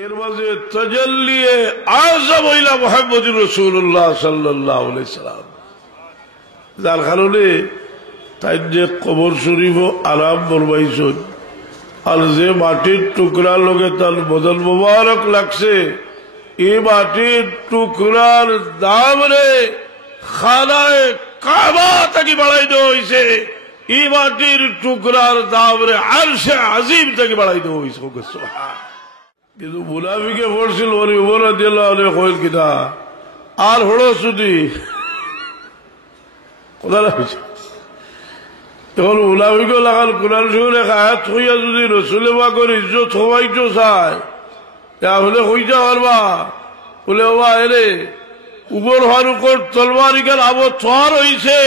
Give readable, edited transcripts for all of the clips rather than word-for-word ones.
এর মাঝে তাজাল্লিয়ে আযম ইলা মুহাম্মদুর রাসূলুল্লাহ সাল্লাল্লাহু আলাইহি সাল্লাম, যার কারণে তাই যে কবর শরীফ আরাম বলবাইছেন আর যে মাটির টুকরা লগে তার বদল মুবারক লাগছে, এই মাটির টুকরার দাম রে খানায় কাবা থেকে বাড়াই দেওয়া হয়েছে, এই মাটির টুকরার দাম রে আরশে আজিম থেকে বাড়াই দেওয়া হয়েছে। কিন্তু মুনাফিকে পড়ছিল ওরে ওমর রাদিয়াল্লাহু আনহু কইল কিনা আর হলো শুধু কোথায় হয়েছে। তখন মুনাফিকে লাগাল কোরআন শরীফের আয়াত হইয়া যদি রাসূল পাকের ইজ্জত হওয়াইতো চায় তাহলে হইতে পারবা বলে বাবা এরে উমর ফারুকের তলবারিকার আবতার হইছে,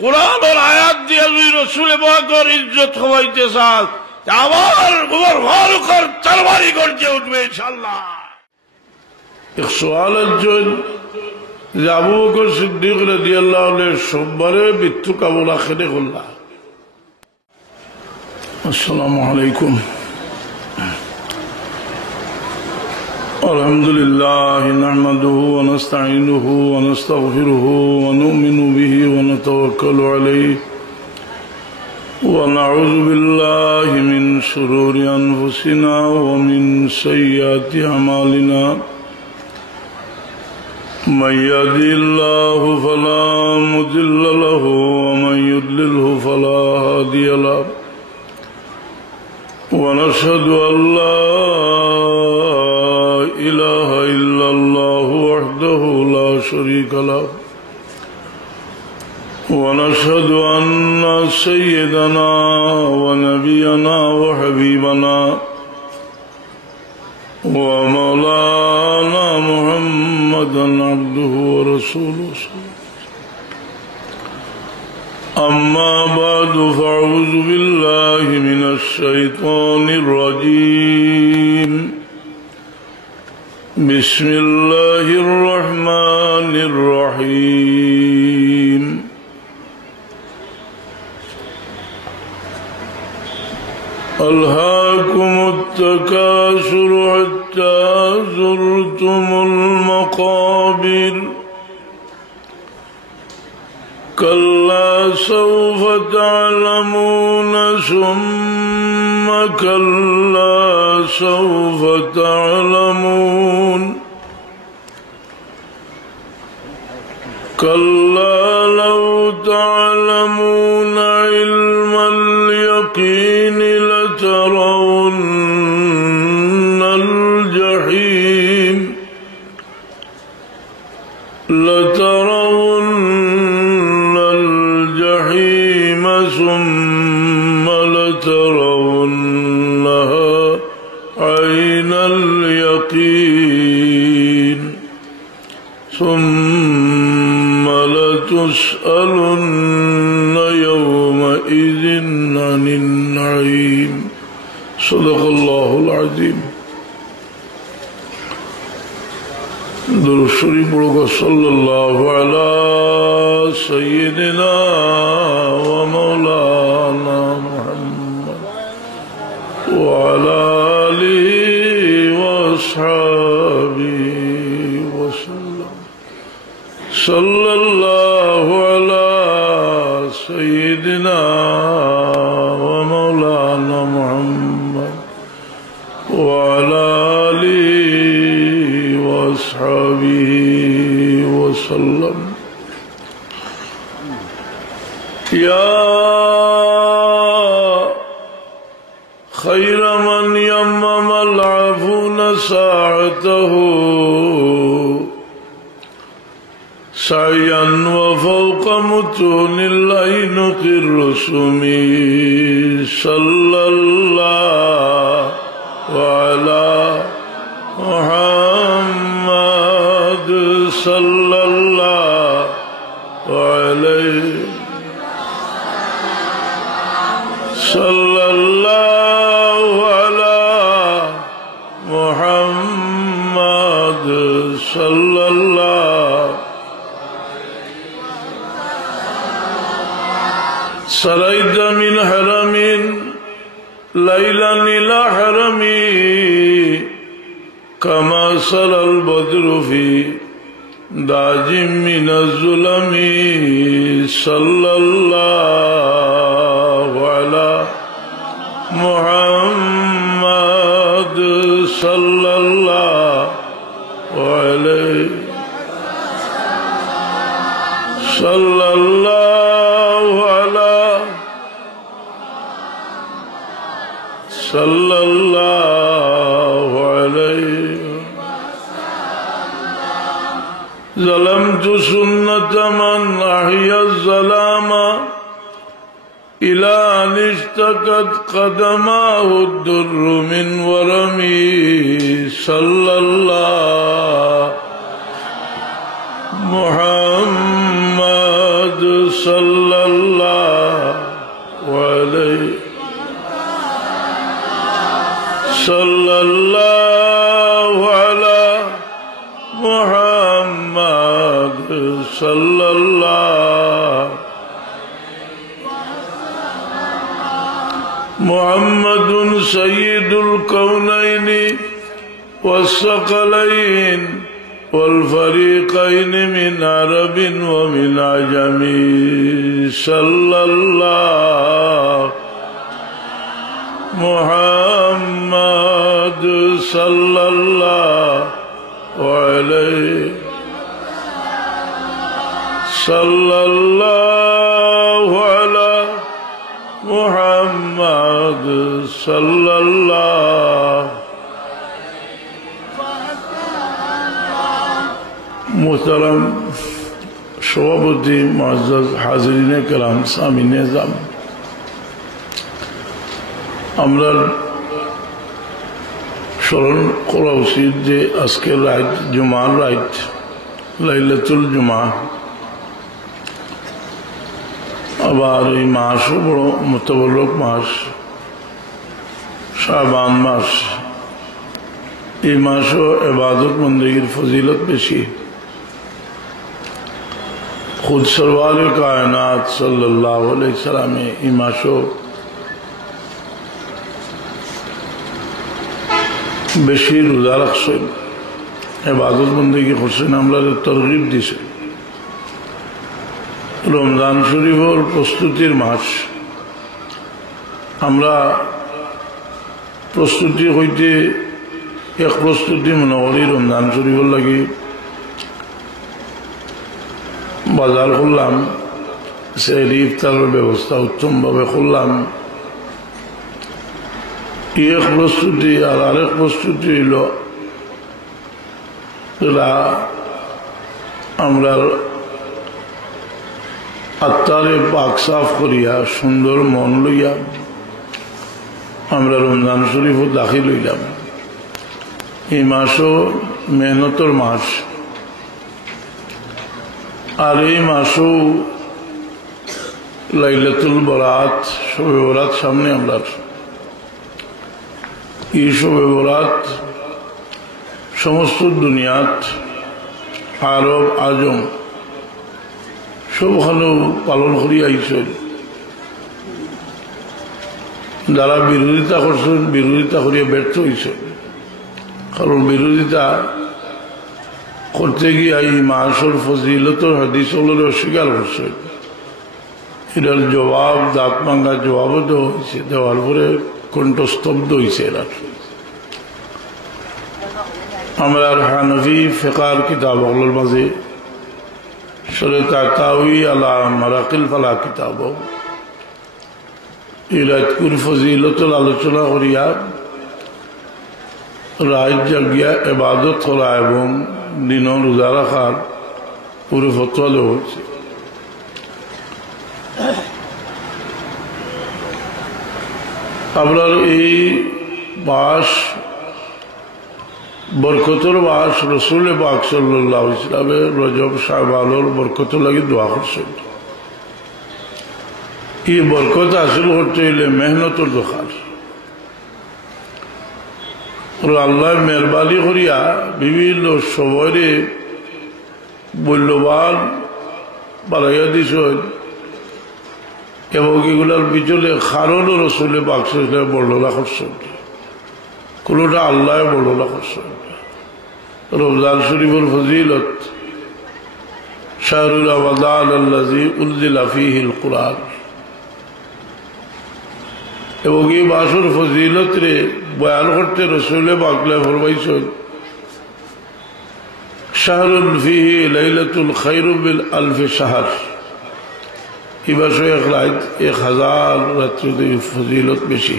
কোরআনের আয়াত দিয়া যদি রাসূল পাকের ইজ্জত হওয়াইতে চায় আমার উমর ফারুকের তরবারি গর্জে উঠবে ইনশাআল্লাহ। এক সওয়ালের জন্য যে আবু বকর সিদ্দিক রাদিয়াল্লাহু আনহু সোমবারে মৃত্যু কামনা খেতে করলাম। আসসালামু আলাইকুম। আলহামদুলিল্লাহ নাহমাদুহু ওয়া নাস্তাঈনুহু ওয়া নাস্তাগফিরুহু ওয়া নু'মিনু বিহি ওয়া নাতাওয়াক্কালু আলাইহি ونعوذ بالله من شرور أنفسنا ومن سيئات أعمالنا من يهده الله فلا مضل له ومن يضلله فلا هادي له ونشهد أن لا إله إلا الله وحده لا شريك له ونشهد أن سيدنا ونبينا وحبيبنا ومولانا محمدا عبده ورسوله أما بعد فأعوذ بالله من الشيطان الرجيم بسم الله الرحمن الرحيم ألهاكم التكاثر حتى زرتم المقابر كلا سوف تعلمون ثم كلا سوف تعلمون كلا لو تعلمون علم اليقين لترون الجحيم ثم لترونها عين اليقين ثم لتسألن يومئذ عن النعيم صدق الله العظيم. درود شریف پڑھو sallallahu ala sayyidina wa maulana Muhammad wa ala alihi wa ashabihi wa sallam. Sallallahu ala sayyidina wa maulana Muhammad wa ala alihi wa ashabihi wa sallam. يا خير من يمم العفون ساعته سعيا وفوق متون العينق الرسوم صلى الله على محمد صلى الله عليه صلى الله على محمد صلى الله سريت من حرم ليلا إلى حرمي كما سل البدر في داج من الظلم صلى الله على محمد صلى الله عليه صلى الله على صلى الله عليه ظلمت سنة من أحيا الظلام إلى أن اشتكت قدماه الدر من ورمي صلى الله محمد صلى الله عليه صلى الله على محمد صلى الله محمد سيد الكونين والثقلين والفريقين من عرب ومن عجم صلى الله محمد صلى الله عليه صلى الله على محمد صلى الله محترم সভাপতি মুআজ্জাজ হাজিরিনে কেরাম সামিনে নিজাম আমরা স্মরণ করা উচিত যে আজকের রাত জুমার রাত লাইলাতুল জুমা আবার এই মাসও বড় মুতাবারক মাস শাবান মাস এই মাসও ইবাদত বন্দেগীর ফজিলত বেশি खुद सरवार कायनात सल्लल्लाहु अलैहि वसल्लम इमाशो बेशी रोजा रखছেন इबादत बंदगी করছেন আমরাদের তরগিব দিয়েছেন রমজান শরীফের প্রস্তুতির মাস আমরা প্রস্তুতি হইতে এক প্রস্তুতি মনে করি রমজান শরীফের লাগি বাজার করলাম সেহরি ইফতারের ব্যবস্থা উত্তমভাবে করলাম এক প্রস্তুতি আর আরেক প্রস্তুতি হইল আমরা আত্মারে পাক সাফ করিয়া সুন্দর মন লইয়া আমরা রমজান শরীফও দাখিল হইলাম এই মাসও মেহনতর মাস আর এই মাসও লাইলাতুল বরাত শবে বরাত সামনে আমরা এই শবে বরাত সমস্ত দুনিয়াত আরব আজম সবখানেও পালন করি আইসেন যারা বিরোধিতা করছেন বিরোধিতা করিয়া ব্যর্থ হয়েছেন কারণ বিরোধিতা করতে গিয়ে এই মাসের ফজিলতর হাদিসগুলোর অস্বীকার করছেন এটার জবাব দাঁত ভাঙ্গার জবাবও দেওয়া হয়েছে দেওয়ার পরে কণ্ঠস্তব্ধ হয়েছে এরা আমরা হানফি ফিকার কিতাবগুলোর মাঝে শরে তাতাউই আলা মারাকিল ফালা কিতাব এই রাতকুর ফজিলতর আলোচনা করিয়া রাত জাগিয়া ইবাদত করা এবং দিন রোজা রাখার পুরো ফতোয়া দেওয়া হয়েছে আপনার এই মাস বরকতর মাস রসুল পাক সাল্লাল্লাহু আলাইহি ওয়াসাল্লামের রজব শাবানের বরকত লাগি দোয়া করছেন এই বরকত হাসিল করতে হইলে মেহনতর দরকার আল্লাহ মেহরবানি করিয়া বিভিন্ন সময়ে মূল্যবান বাড়াইয়া দিছেন এবং এগুলার পিছনে কারণও রসুলে পাক সাল্লাল্লাহু আলাইহি ওয়াসাল্লাম বর্ণনা করছেন কোনটা আল্লাহ বর্ণনা করছেন रमजान शरीफुल फजीलत शाहरुर रमजान अल्लज़ी उन्ज़िला फ़ीहिल कुरान এবং এই মাসের ফজিলত রে বয়ান করতে রাসূল পাক ফরমাইছেন শাহরুন ফীহি লাইলাতুল খায়রু মিন আলফি শাহর এই মাসে এক রাত 1000 রাতের ফজিলত বেশি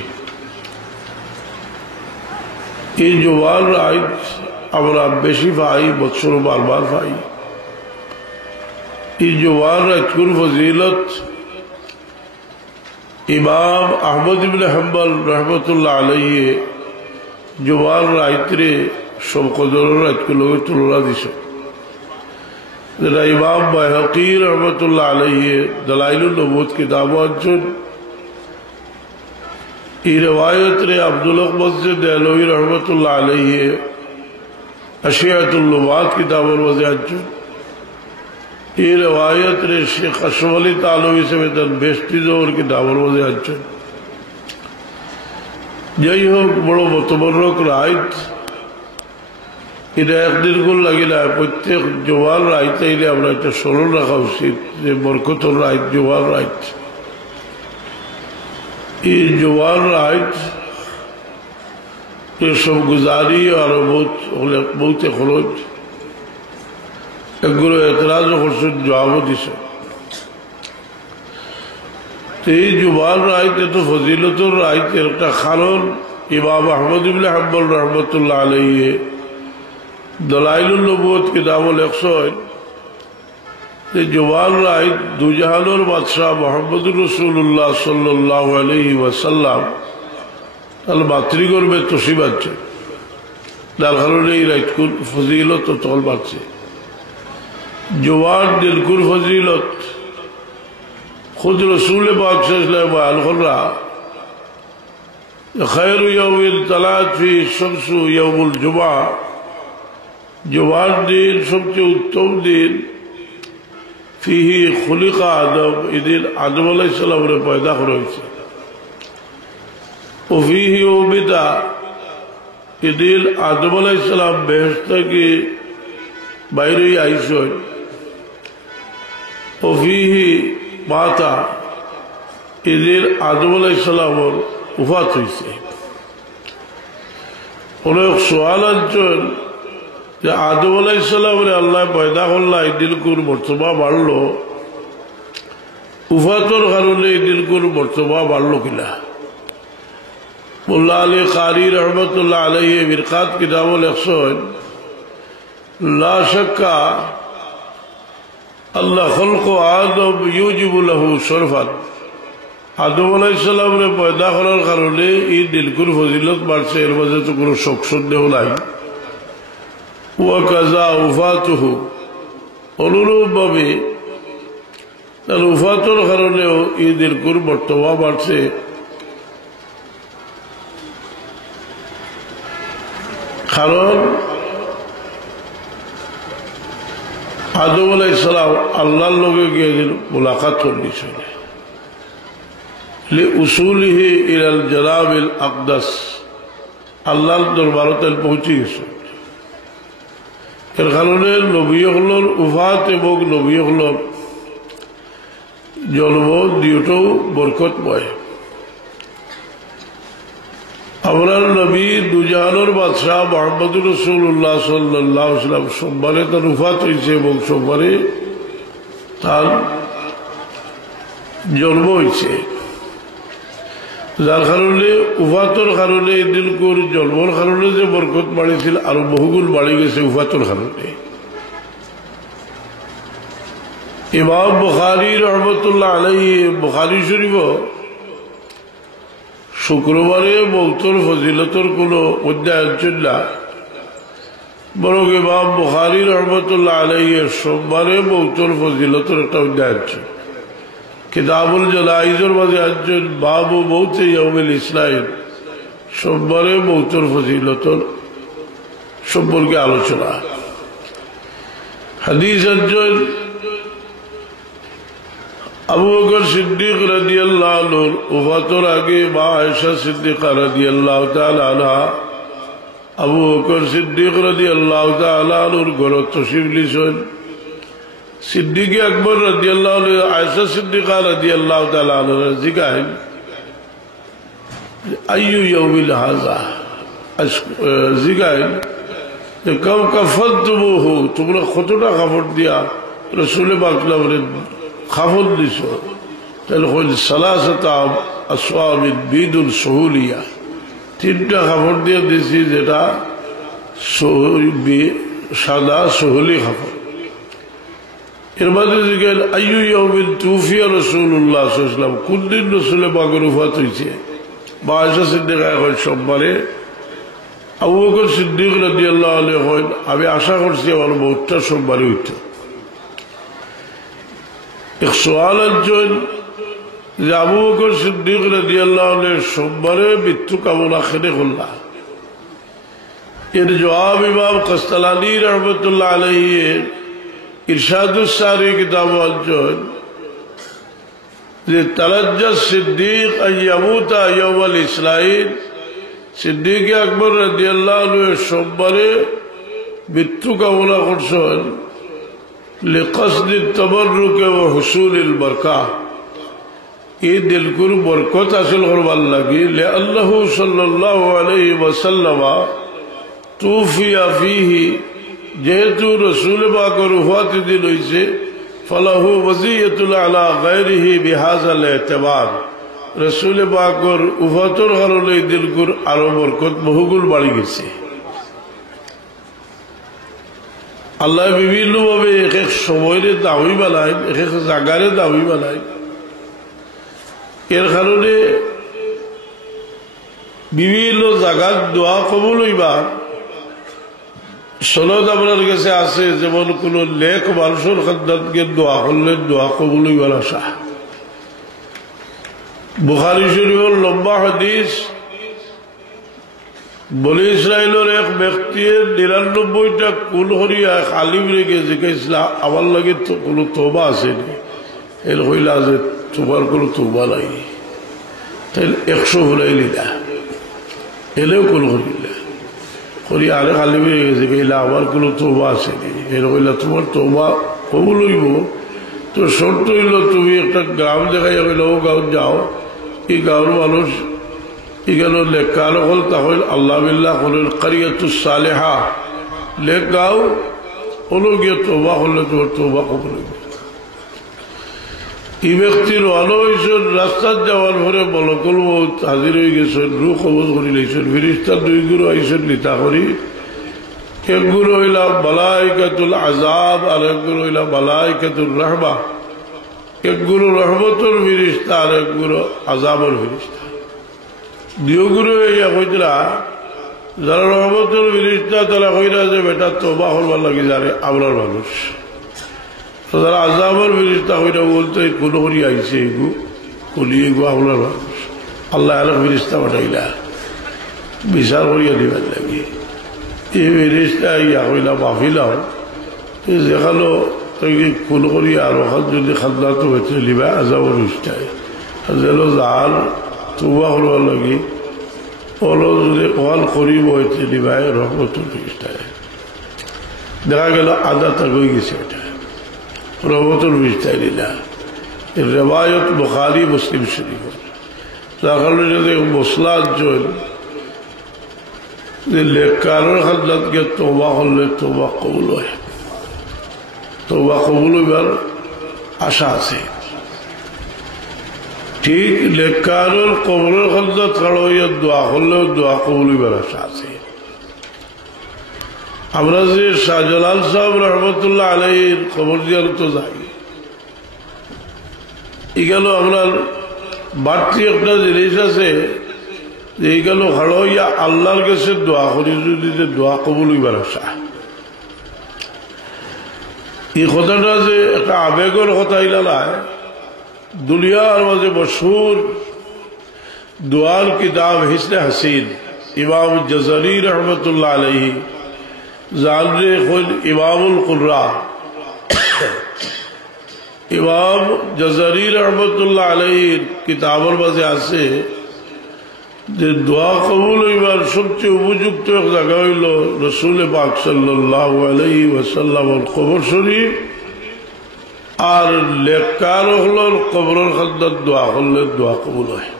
এই জোয়ার রাত আমরা বেশি পাই বছর বারবার পাই এই জোয়ার রাতের ফজিলত इमाम अहमद इब्न हम्बल रहमतुल्लाह अलैहि जुवार राइतरे सब कदर रात को लोग तुलना दिशो जरा इमाम बैहक़ी रहमतुल्लाह अलैहि दलाइलुन नबूवत किताब अंजुन ई रिवायत रे अब्दुल मस्जिद देहलवी रहमतुल्लाह अलैहि अशियातुल लुगात किताब वज़े अंजुन ये रवायत रे शेख अशरफ अली तालवी से वेतन बेस्ती जोर की दावर वजह अच्छा यही हो बड़ो मुतबर्रक रात इधर एक दिन को लगी ना प्रत्येक जुवार रात इले अपना इतना सोलन रखा उसी ये बरकतुर रात जुवार रात ये जुवार रात ये सब गुजारी और बहुत खरोज এগুলো এতরাজ করছেন জবাবও দিছে এই জুবাল রাইতে তো ফজিলতুর রাইতের একটা কারণ ইমাম আহমদ ইবনে হাম্বল রাহমাতুল্লাহ আলাইহি দলাইলুন নবুওয়াত কিতাব লেখছেন যে জুবাল রাইত দুজাহানের বাদশাহ মুহাম্মদুর রাসূলুল্লাহ সাল্লাল্লাহু আলাইহি ওয়াসাল্লাম আল মাতৃগর্ভে তশরিফ আনছে যার কারণে এই রাইতকুর ফজিলত ও তল বাড়ছে जवान दिलकुर फजीलत खुद रसूल पाक सल्लल्लाहु अलैहि वसल्लम खैर यौमिन तलात फी शम्सु यौमुल जुमा जवान दिन सबसे उत्तम दिन फीही खुलिका आदम इदिन आदम अलैहिस्सलाम ने पैदा कराइছে ও ফীহি উবিদা इदिन आदम अलैहिस्सलाम बेहेश्त की বাইরে আইছেন ওফিহি মাতা এদের আদম আলাইহিস সালামের ওফাত হয়েছে অনেক সওয়াল আনছেন যে আদম আলাইহিস সালামের আল্লাহ পয়দা করলা এই দিলকুর মর্তবা বাড়লো ওফাতের কারণে এই দিলকুর মর্তবা বাড়লো কিনা মোল্লা আলী কারি রহমতুল্লাহ আলাইহি মিরকাত কিতাব লেখছেন ला शक्का अल्लाह खल्को आदम यूजिबु लहु शरफत आदम अलैहिस्सलाम ने पैदा करार कारणे ई दिलकुर फजिलत बाড়ছে এর মধ্যে তো কোনো শক সন্দেহ নাই ওয়া কাযা উফাতুহু অনুরূপভাবে তার উফাতের কারণেও এই দিলকুর মর্তবা বাড়ছে কারণ आदम अलैहिस्सलाम अल्लाह लोगों के मुलाकात करनी चाहिए ले उसूलिही इलल जनाबिल अक़दस अल्लाह दरबार तक पहुंची गए এর কারণে নবীগুলোর উফাত এবং নবীগুলোর জন্ম দুটোও বরকতময় আমরার নবী দুজাহানের বাদশাহ মুহাম্মদুর রাসূলুল্লাহ সাল্লাল্লাহু আলাইহি ওয়াসাল্লাম সোমবারে তার উফাত হয়েছে এবং সোমবারে তার জন্ম হয়েছে যার কারণে উফাতের কারণে এই দিলকুর জন্মর কারণে যে বরকত বাড়িছিল আরো বহুগুণ বাড়ি গেছে উফাতের কারণে ইমাম বুখারী রহমতুল্লাহ আলাইহি বুখারী শরীফ শুক্রবারে মৌতর ফজিলতর কোনো অধ্যায় আনছেন না বরং ইমাম বুখারী রহমতুল্লাহ আলাইহি সোমবারে মৌতর ফজিলতর একটা অধ্যায় আনছেন কিতাবুল জানাইজের মাঝে আনছেন বাবু মৌতে ইয়াউমিল ইসনাইন সোমবারে মৌতর ফজিলতর সম্পর্কে আলোচনা হাদিস আনছেন আবু বকর সিদ্দিক রাদিয়াল্লাহু আনহু ওফাতের আগে মা আয়েশা সিদ্দিকা রাদিয়াল্লাহু তাআলা আনহা আবু বকর সিদ্দিক রাদিয়াল্লাহু তাআলা আনহুর ঘরত তশরিফ লিছেন সিদ্দিক আকবর রাদিয়াল্লাহু আনহু আয়েশা সিদ্দিকা রাদিয়াল্লাহু তাআলা আনহা জিজ্ঞাসা আইয়ু ইয়াউমিল হাযা জিজ্ঞাসা যে কাউ কাফালতুমুহু তোমরা কতটা কাপড় দিয়া রাসূল পাক বলেন কাপড় দিছো তাহলে কইল সালাসাতা আসওয়াবিদ বিদুল সুহুলিয়া তিনটা কাপড় দিয়ে দিছি যেটা সাদা সহুলি কাপড় এর মধ্যে জিজ্ঞেস আইয়ু ইয়াউমিন তুফিয়া রাসূলুল্লাহ সাল্লাল্লাহু আলাইহি ওয়াসাল্লাম কোন দিন রাসূল পাকের ওফাত হয়েছে বা আয়েশা সিদ্দিকা কইল সোমবারে আবু বকর সিদ্দিক রাদিয়াল্লাহু আনহু কইল আমি আশা করছি আমার মওতটা সোমবারে হইতো এক সওয়াল আছে যে আবু বকর সিদ্দিক রাদিয়াল্লাহু আনহু সোমবারে মৃত্যু কামনা খেলে করলা এর জবাব ইমাম কাস্তালানী রহমতুল্লাহ আলাইহি ইরশাদুস সারি কিতাব আছেন যে তালাজ্জা সিদ্দিক আইয়ামুতা ইয়াউমাল ইসলাইন সিদ্দিক আকবর রাদিয়াল্লাহু আনহু সোমবারে মৃত্যু কামনা করছেন লিকসদি তাবাররুক ওয়া হুসুলিল বারাকাহ এই দিলকুর বরকত হাসিল করবার লাগি লিআল্লাহু সাল্লাল্লাহু আলাইহি ওয়াসাল্লাম তুফিয়া ফিহি যেহেতু রাসূল পাকের ওফাত দিন হইছে ফালাহু ওয়াজিয়াতুল আলা গায়রিহি বিহাযাল ইতিবার রাসূল পাকের ওফাতের কারণে দিলকুর আরো বরকত বহুগুণ বাড়ি গেছে আল্লাহ বিভিন্ন ভাবে এক এক সময়ের দাবি বানায় এক এক জায়গার দাবি বানায় এর কারণে বিভিন্ন জায়গার দোয়া কবুল হইবার সনদ আপনার কাছে আছে যেমন কোন লেখ মানুষের খাদ্দাতকে দোয়া করলে দোয়া কবুল হইবার আশা বুখারী শরীফের লম্বা হাদিস বনি ইসরায়েলের এক ব্যক্তি ৯৯টা কুল করিয়া আলিম রেখে জিজ্ঞাসা আমার লাগে কোন তওবা আসেনি এর হইলা যে তোমার কোনো তওবা নাই তাহলে ১০০ হলাই লিলা এলেও কোন করিলা করি আরেক আলিম রেখে জিজ্ঞাসা আমার কোনো তওবা আসেনি এর হইলা তোমার তওবা কবুল হইব তো শর্ত হইল তুমি একটা গ্রাম দেখাই হইল ও গাঁও যাও এই গাঁওর মানুষ এখানে লেখার হল তাহলে আল্লাহ বিল্লাহ হলেন কারিয়াতুস সালেহা লেখ গাও হলো গিয়ে তওবা হলে তোমার তওবা কবুল হইব এই ব্যক্তির ভালো হয়েছেন রাস্তার যাওয়ার পরে মলকুল মউত হাজির হয়ে গেছেন রূহ কবজ করে লইছেন ফেরেশতা দুই গুরু আইছেন নিতা করি এক গুরু হইলা মালাইকাতুল আযাব আর এক গুরু হইলা মালাইকাতুর রাহমা এক গুরু রহমতের ফেরেশতা আর এক গুরু আযাবের ফেরেশতা দুই গুরু হইয়া কইতরা যারা রহমতের ফেরেশতা তারা কইরা যে বেটা তওবা করবার লাগি যারে আমরার মানুষ যারা আযাবের ফেরেশতা কইরা বলতে কোন করি আইছে এগু কলি এগু আমরার মানুষ আল্লাহ আলাক ফেরেশতা পাঠাইলা বিচার করিয়া দিবার লাগি এই ফেরেশতা ইয়া কইলা মাহফিলাও যেখানো তুই কোন করি আর ওখান যদি খাদ্দাত হইতে লিবা আযাবের ফেরেশতায় যেন যার তওবা করবার লাগি ওলো যদি ওয়াল করিব হইতে লিবায় রহমতুল ফেরেশতায় দেখা গেল আদা তাক হয়ে গেছে এটা রহমতুল ফেরেশতায় লিলা রেওয়ায়ত বুখারী মুসলিম শরীফ তাহলে যদি মশলা জল যে লেখার খাদ্দাতকে তওবা করলে তওবা কবুল হয় তওবা কবুল হইবার আশা আছে ঠিক লেখার কবরের খাদ্দাত খাড়া হইয়া দোয়া করলেও দোয়া কবুল হইবার আশা আছে আমরা যে শাহজালাল সাহেব রহমতুল্লাহ আলাইহির কবর জিয়ারত যাই এগুলো আপনার বাড়তি একটা জিনিস আছে যে এইগুলো খাড়া হইয়া আল্লাহর কাছে দোয়া করি যদি যে দোয়া কবুল হইবার আশা এই কথাটা যে একটা আবেগের কথা ইলা নাই দুনিয়ার মাঝে মশহুর দোয়ার কিতাব হিসনে হাসিন ইমাম জাজারি রহমতুল্লাহ আলাইহি জানরে খুল ইমামুল কুররা ইমাম জাজারি রহমতুল্লাহ আলাইহির কিতাবের মাঝে আছে যে দোয়া কবুল হইবার সবচেয়ে উপযুক্ত এক জায়গা হইল রসুল পাক সাল্লাল্লাহু আলাইহি ওয়াসাল্লামের কবর শরীফ, আর লেখার হলো কবরের খাদ্দার দোয়া করলে দোয়া কবুল হয়।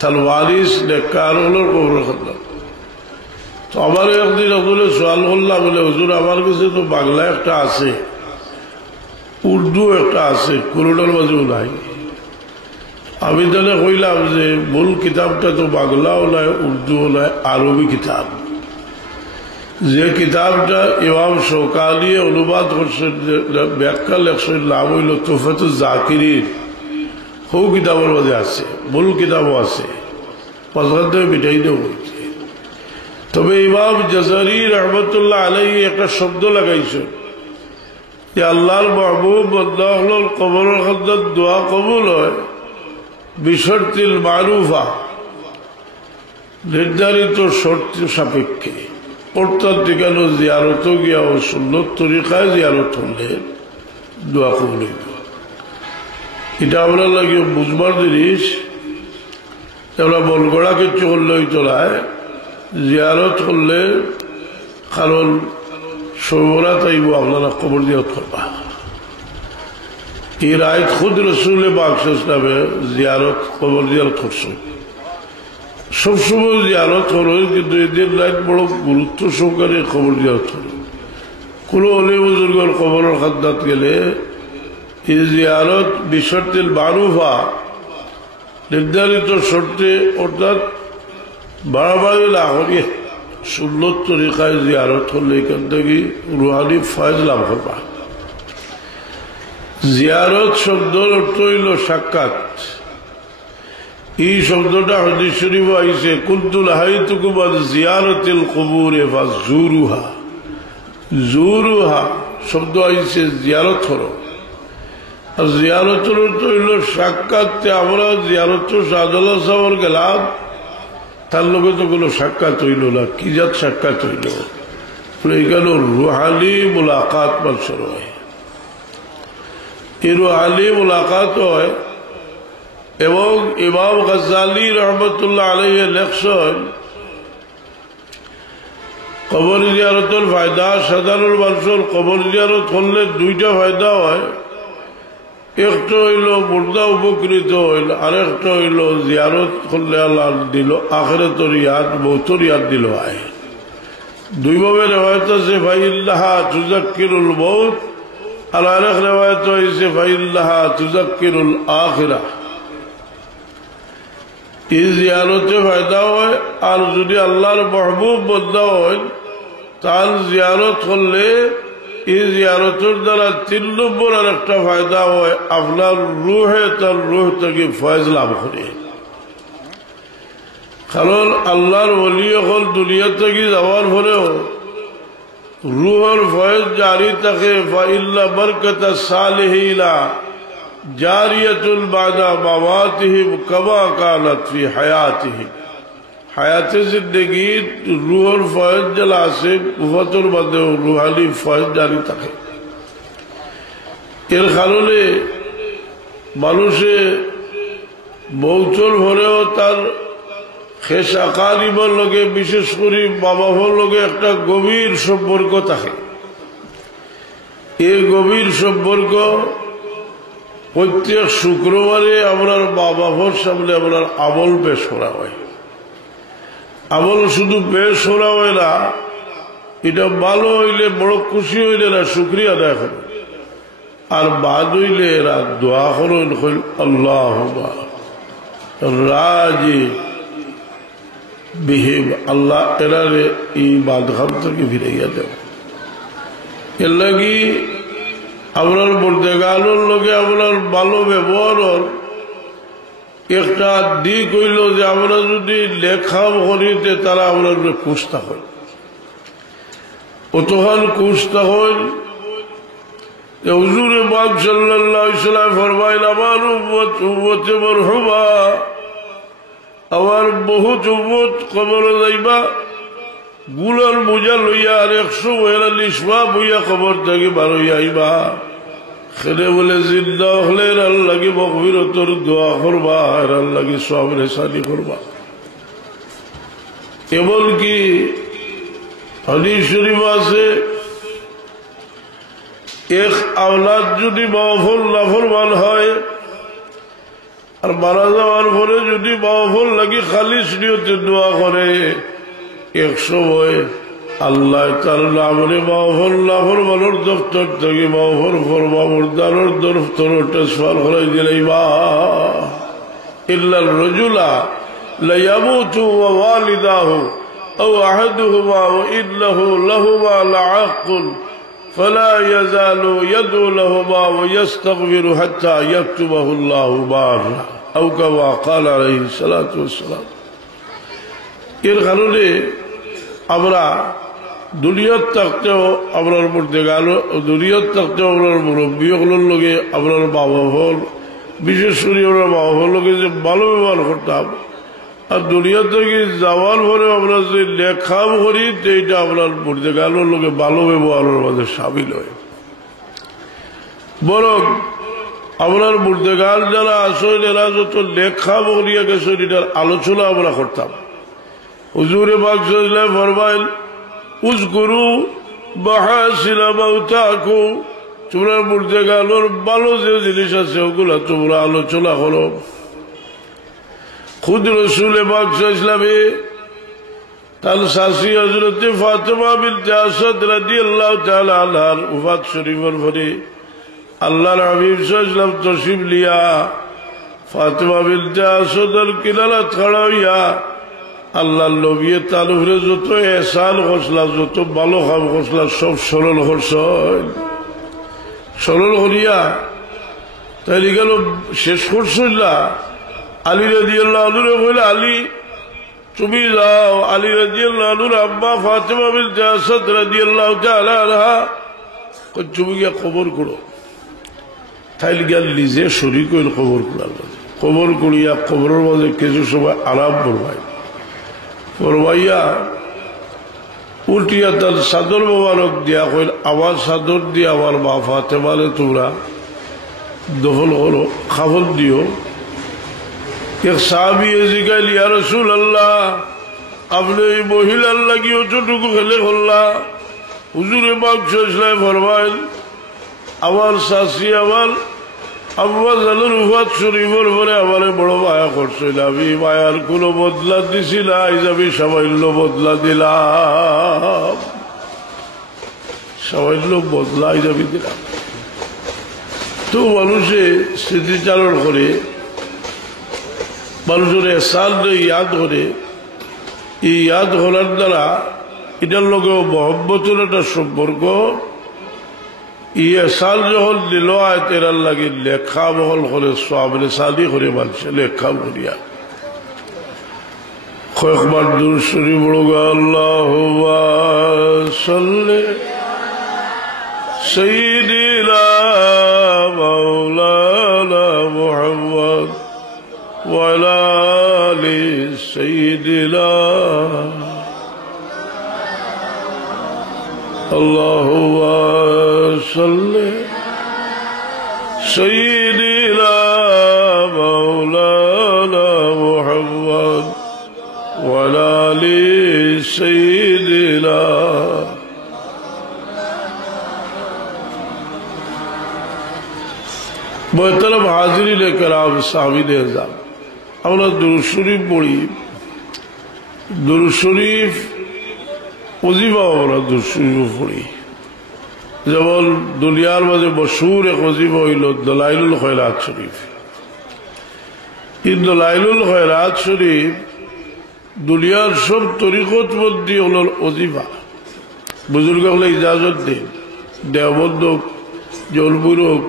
তার ওয়ারিস লেখার হলো কবরের খাদ্দার। তো আমার একদিন আসলে সোয়াল করলাম, বলে হুজুর আমার কাছে তো বাংলা একটা আছে, উর্দু একটা আছে, কোনোটার মাঝেও নাই। আমি তাহলে কইলাম যে মূল কিতাবটা তো বাংলাও নয়, উর্দুও নয়, আরবি কিতাব। যে কিতাবটা ইমাম শৌকানি অনুবাদ করছেন, ব্যাখ্যা লেখছেন, নাম হইল তুহফাতুজ জাকিরিন, সৌ কিতাবের মাঝে আছে, মূল কিতাবও আছে, মাঝখান মিটাই দেওয়া হয়েছে। তবে ইমাম জাজারি রহমতুল্লাহ আলাইহি একটা শব্দ লাগাইছেন যে আল্লাহর মাহবুব বান্দা হল কবরের খাদ্দার দোয়া কবুল হয় বিশর্তিল মারুফা, নির্ধারিত শর্ত সাপেক্ষে। অর্থাৎ যেখানে জিয়ারত গিয়া ও সুন্নত তরিকায় জিয়ারত হলে দোয়া কবুল হইব। এটা আমরা লাগে বুঝবার জিনিস। আমরা বলগড়া কিছু করলে হইতো না, জিয়ারত করলে, কারণ সৌরা তাইব আপনারা কবর জিয়ারত করবা। এই রায় খুদ রসুল পাক ইসলামে জিয়ারত কবর জিয়ারত করছে। সবসময় জিয়ারত হল, কিন্তু এদের রায় বড় গুরুত্ব সহকারে কবর জিয়ারত হল। কোনো অলি বুজুর্গর কবরের খাদ্দাত গেলে এই জিয়ারত বিশর্তিল মারুফা, নির্ধারিত শর্তে, অর্থাৎ বাড়াবাড়ি না করিয়ে সুন্নত তরিকায় জিয়ারত হলে এখান থেকে রুহানি ফয়েজ লাভ করবা। জিয়ারত শব্দের অর্থ হইল সাক্ষাৎ। এই শব্দটা হাদিস শরীফে আইছে, কুনতু নাহাইতুকুম আন জিয়ারাতিল কুবুর ফাজুরুহা। জুরুহা শব্দ আইছে জিয়ারত করো, আর জিয়ারতের অর্থ হইল সাক্ষাৎ। আমরা জিয়ারত শাহজালাল সাহেবের গেলাম, তার লোকে তো কোনো সাক্ষাৎ হইল না। কি জাত সাক্ষাৎ হইল? এখানে রুহানি মুলাকাত মানুষের হয়। এই রুহানি মুলাকাত হয়। এবং ইমাম গাজ্জালি রহমতুল্লাহ আলাইহি লেখছেন, কবর জিয়ারতের ফায়দা, সাধারণ মানুষের কবর জিয়ারত করলে দুইটা ফায়দা হয়। একটা হইল মুর্দা উপকৃত হইল, আর একটা হইল জিয়ারত করলে আল্লাহ দিল আখিরাতের ইয়াদ, মৌতের ইয়াদ দিল। আয় দুইভাবে রেওয়ায়ত আছে, ফাইন্নাহা তুযাক্কিরুল মৌত, আর আরেক রেওয়ায়ত হইছে ফাইন্নাহা তুযাক্কিরুল আখিরাহ। এই জিয়ারতে ফায়দা হয়। আর যদি আল্লাহর মাহবুব বান্দা হয়, তার জিয়ারত করলে এই জিয়ারতের দ্বারা 3 নম্বর আর একটা ফায়দা হয়, আপনার রুহে তার রুহ থেকে ফয়েজ লাভ করে। কারণ আল্লাহর ওলি হল দুনিয়া থেকে যাওয়ার পরেও রুহর ফয়েজ জারি থাকে। ফাইল্লা বরকতা সালিহিনা জারিয়াতুল বাদা মাওয়াতিহিম কামা কানাত ফি হায়াতিহিম। হায়াতে জিন্দেগি রুহর ফয়েজ যেলা আছে, উফাতর মধ্যেও রুহানি ফয়েজ জারি থাকে। এর কারণে মানুষে মৌতর ভরেও তার খেস আকারিবর লগে, বিশেষ করে বাবা ভর লগে একটা গভীর সম্পর্ক থাকে। এই গভীর সম্পর্ক প্রত্যেক শুক্রবারে আপনার বাবা ভর সামনে আপনার আমল পেশ করা হয়। আমল শুধু পেশ করা হয় না, এটা ভালো হইলে বড় খুশি হইলে না শুকরিয়া আদায় করে, আর বাদ হইলে এরা দোয়া করেন, আল্লাহুম্মা রাজি বিহিম, আল্লাহ এরারে এই বাদঘাম থেকে ফিরাইয়া দেব। এর লাগি আপনার বর্দেগানোর লোকে আপনার ভালো ব্যবহার একটা দিক হইল যে আমরা যদি লেখা করিতে তারা আপনার খুঁজতে হয়, অতখান খুঁজতে হয়। হুজুরে পাক সাল্লাল্লাহু আলাইহি ওয়াসাল্লাম ফরমাইল, আমার উম্মতে মারহুমা, আমার বহুত উম্মত কবরে যাইবা গুলার বোঝা লইয়া, আর 142 পাপ হইয়া কবর থেকে বার হইয়া আইবা। খেলে বলে জিন্দা হলে আল্লাহ কি মগফিরতর দোয়া করবা আর আল্লাহ কি সব রেসানি করবা। এমনকি হাদিস শরীফ আছে এক আওলাদ যদি মাওফুল নাফরমান হয় আর মারা যাওয়ার পরে যদি মাওফুল লাগি খালিস নিয়তে দোয়া করে 100 আল্লাহ তার নামে মাওফুল নাফরমানের দফতর থেকে মাওফুল ফরমা মুরদানোর দফতর ট্রান্সফার করে দিলাইবা। ইল্লাল রাজুলা লা ইয়ামুতু ওয়া ওয়ালিদাহু আও আহাদুহুমা ওয়া ইন্নাহু লাহুমা লাআকুল فلا يزال يدعو لهما ويستغفر حتى يكتبه الله بارا أو كما قال عليه الصلاة والسلام। এর কারণে আমরা দুনিয়াত থাকতেও আপনার মুর্দেগাল দুনিয়াত থাকতেও আপনার মুরব্বীগুলোর লগে আপনার বাবা হল বিশেষ করে আমরা বাবা হল লগে যে ভালো ব্যবহার করতাম আর দুনিয়া থেকে যাওয়ার পরে আমরা যে লেখাম করি এইটা আপনার মুর্দেগালের লোকে ভালো ব্যবহারের মাঝে সামিল হয়। বরং আপনার মুর্দেগাল যারা আসেন এরা যত লেখা করিয়া গেছেন এটার আলোচনা আমরা করতাম। হুজুরে পাক সাল্লাল্লাহু আলাইহি ফরমাইল উযকুরু মাহাসিনা মাউতাকুম, তোমরা মুর্দেগালের ভালো যে জিনিস আছে ওগুলা তোমরা আলোচনা করো। खुद रसूल पाक इस्लामी ताल सासी हजरत फातिमा बिन्त असद रादियाल्लाहु ताआला अन्हार वफात शरीफर परे अल्लाहर हबीब सल्लल्लाहु अलैहि वसल्लम तशरीफ लिया फातिमा बिन्त असदर किनारात खड़ा हইয়া আল্লাহর নবী তার উপরে যত ihsan করছলা যত ভালো কাম করছলা সব স্মরণ করছেন। স্মরণ করিয়া তাই গেল শেষ করছলা আলী রাদিয়াল্লাহু আনহু বলে আলী তুমি যাও। আলী রাদিয়াল্লাহু আনহুর আম্মা ফাতিমা বিনতে আসাদ রাদিয়াল্লাহু তাআলা আনহা তুমি গিয়ে খবর করো। তাই গেল নিজে শরীক হইল খবর করার মাঝে। খবর করিয়া খবরের মাঝে কিছু সময় আরাম ফরমাইয়া উঠিয়া তার চাদর মোবারক দিয়া কইল আমার চাদর দিয়ে আমার মা ফাতেমারে তোমরা দফন করো, খাবার দিও। एक साहबी जिगाइल या रसूल अल्लाह अपने महिलार लगी যতটুকু খেলে করলা। হুজুরে পাক সাল্লাল্লাহু ফরমাইল আমার শাশি আমার আম্মা জানের ওফাত শরীফের পরে আমারে বড় মায়া করছিল। আমি মায়ার কোনো বদলা দিছি না, আমি সামান্য বদলা দিলাম, সামান্য বদলা আমি দিলাম। তো মানুষে স্মৃতিচারণ করে মানুষের এহসান ইয়াদ করে এই ইয়াদ করার দ্বারা এটার লগেও মহব্বতের একটা সম্পর্ক। এই এহসান যখন দিল আয়তেরার লাগে লেখা বহল করে সামনে সাদি করে মানুষে লেখা করিয়া কয়েকবার দূর শরীফ বলগা আল্লাহুম্মা সাল্লি সাইয়্যিদিনা মাওলানা মুহাম্মদ وعلى آل سيدنا اللهم صل سيدنا مولانا محمد وعلى آل سيدنا मोहतरम हाजिरीन किराम साहिबीन इज़्ज़त আমরা দুরূদ শরীফ পড়ি। দুরূদ শরীফ ওজিফা আমরা দুরূদ শরীফ পড়ি। যেমন দুনিয়ার মাঝে মশহুর এক ওজিফা হইল দলাইলুল খয়রাত শরীফ। এই দলাইলুল খয়রাত শরীফ দুনিয়ার সব তরিকত মধ্যে হল ওজিফা। বুজুর্গ হলে ইজাজত দেন, দেওবন্দ হোক, জলপুর হোক,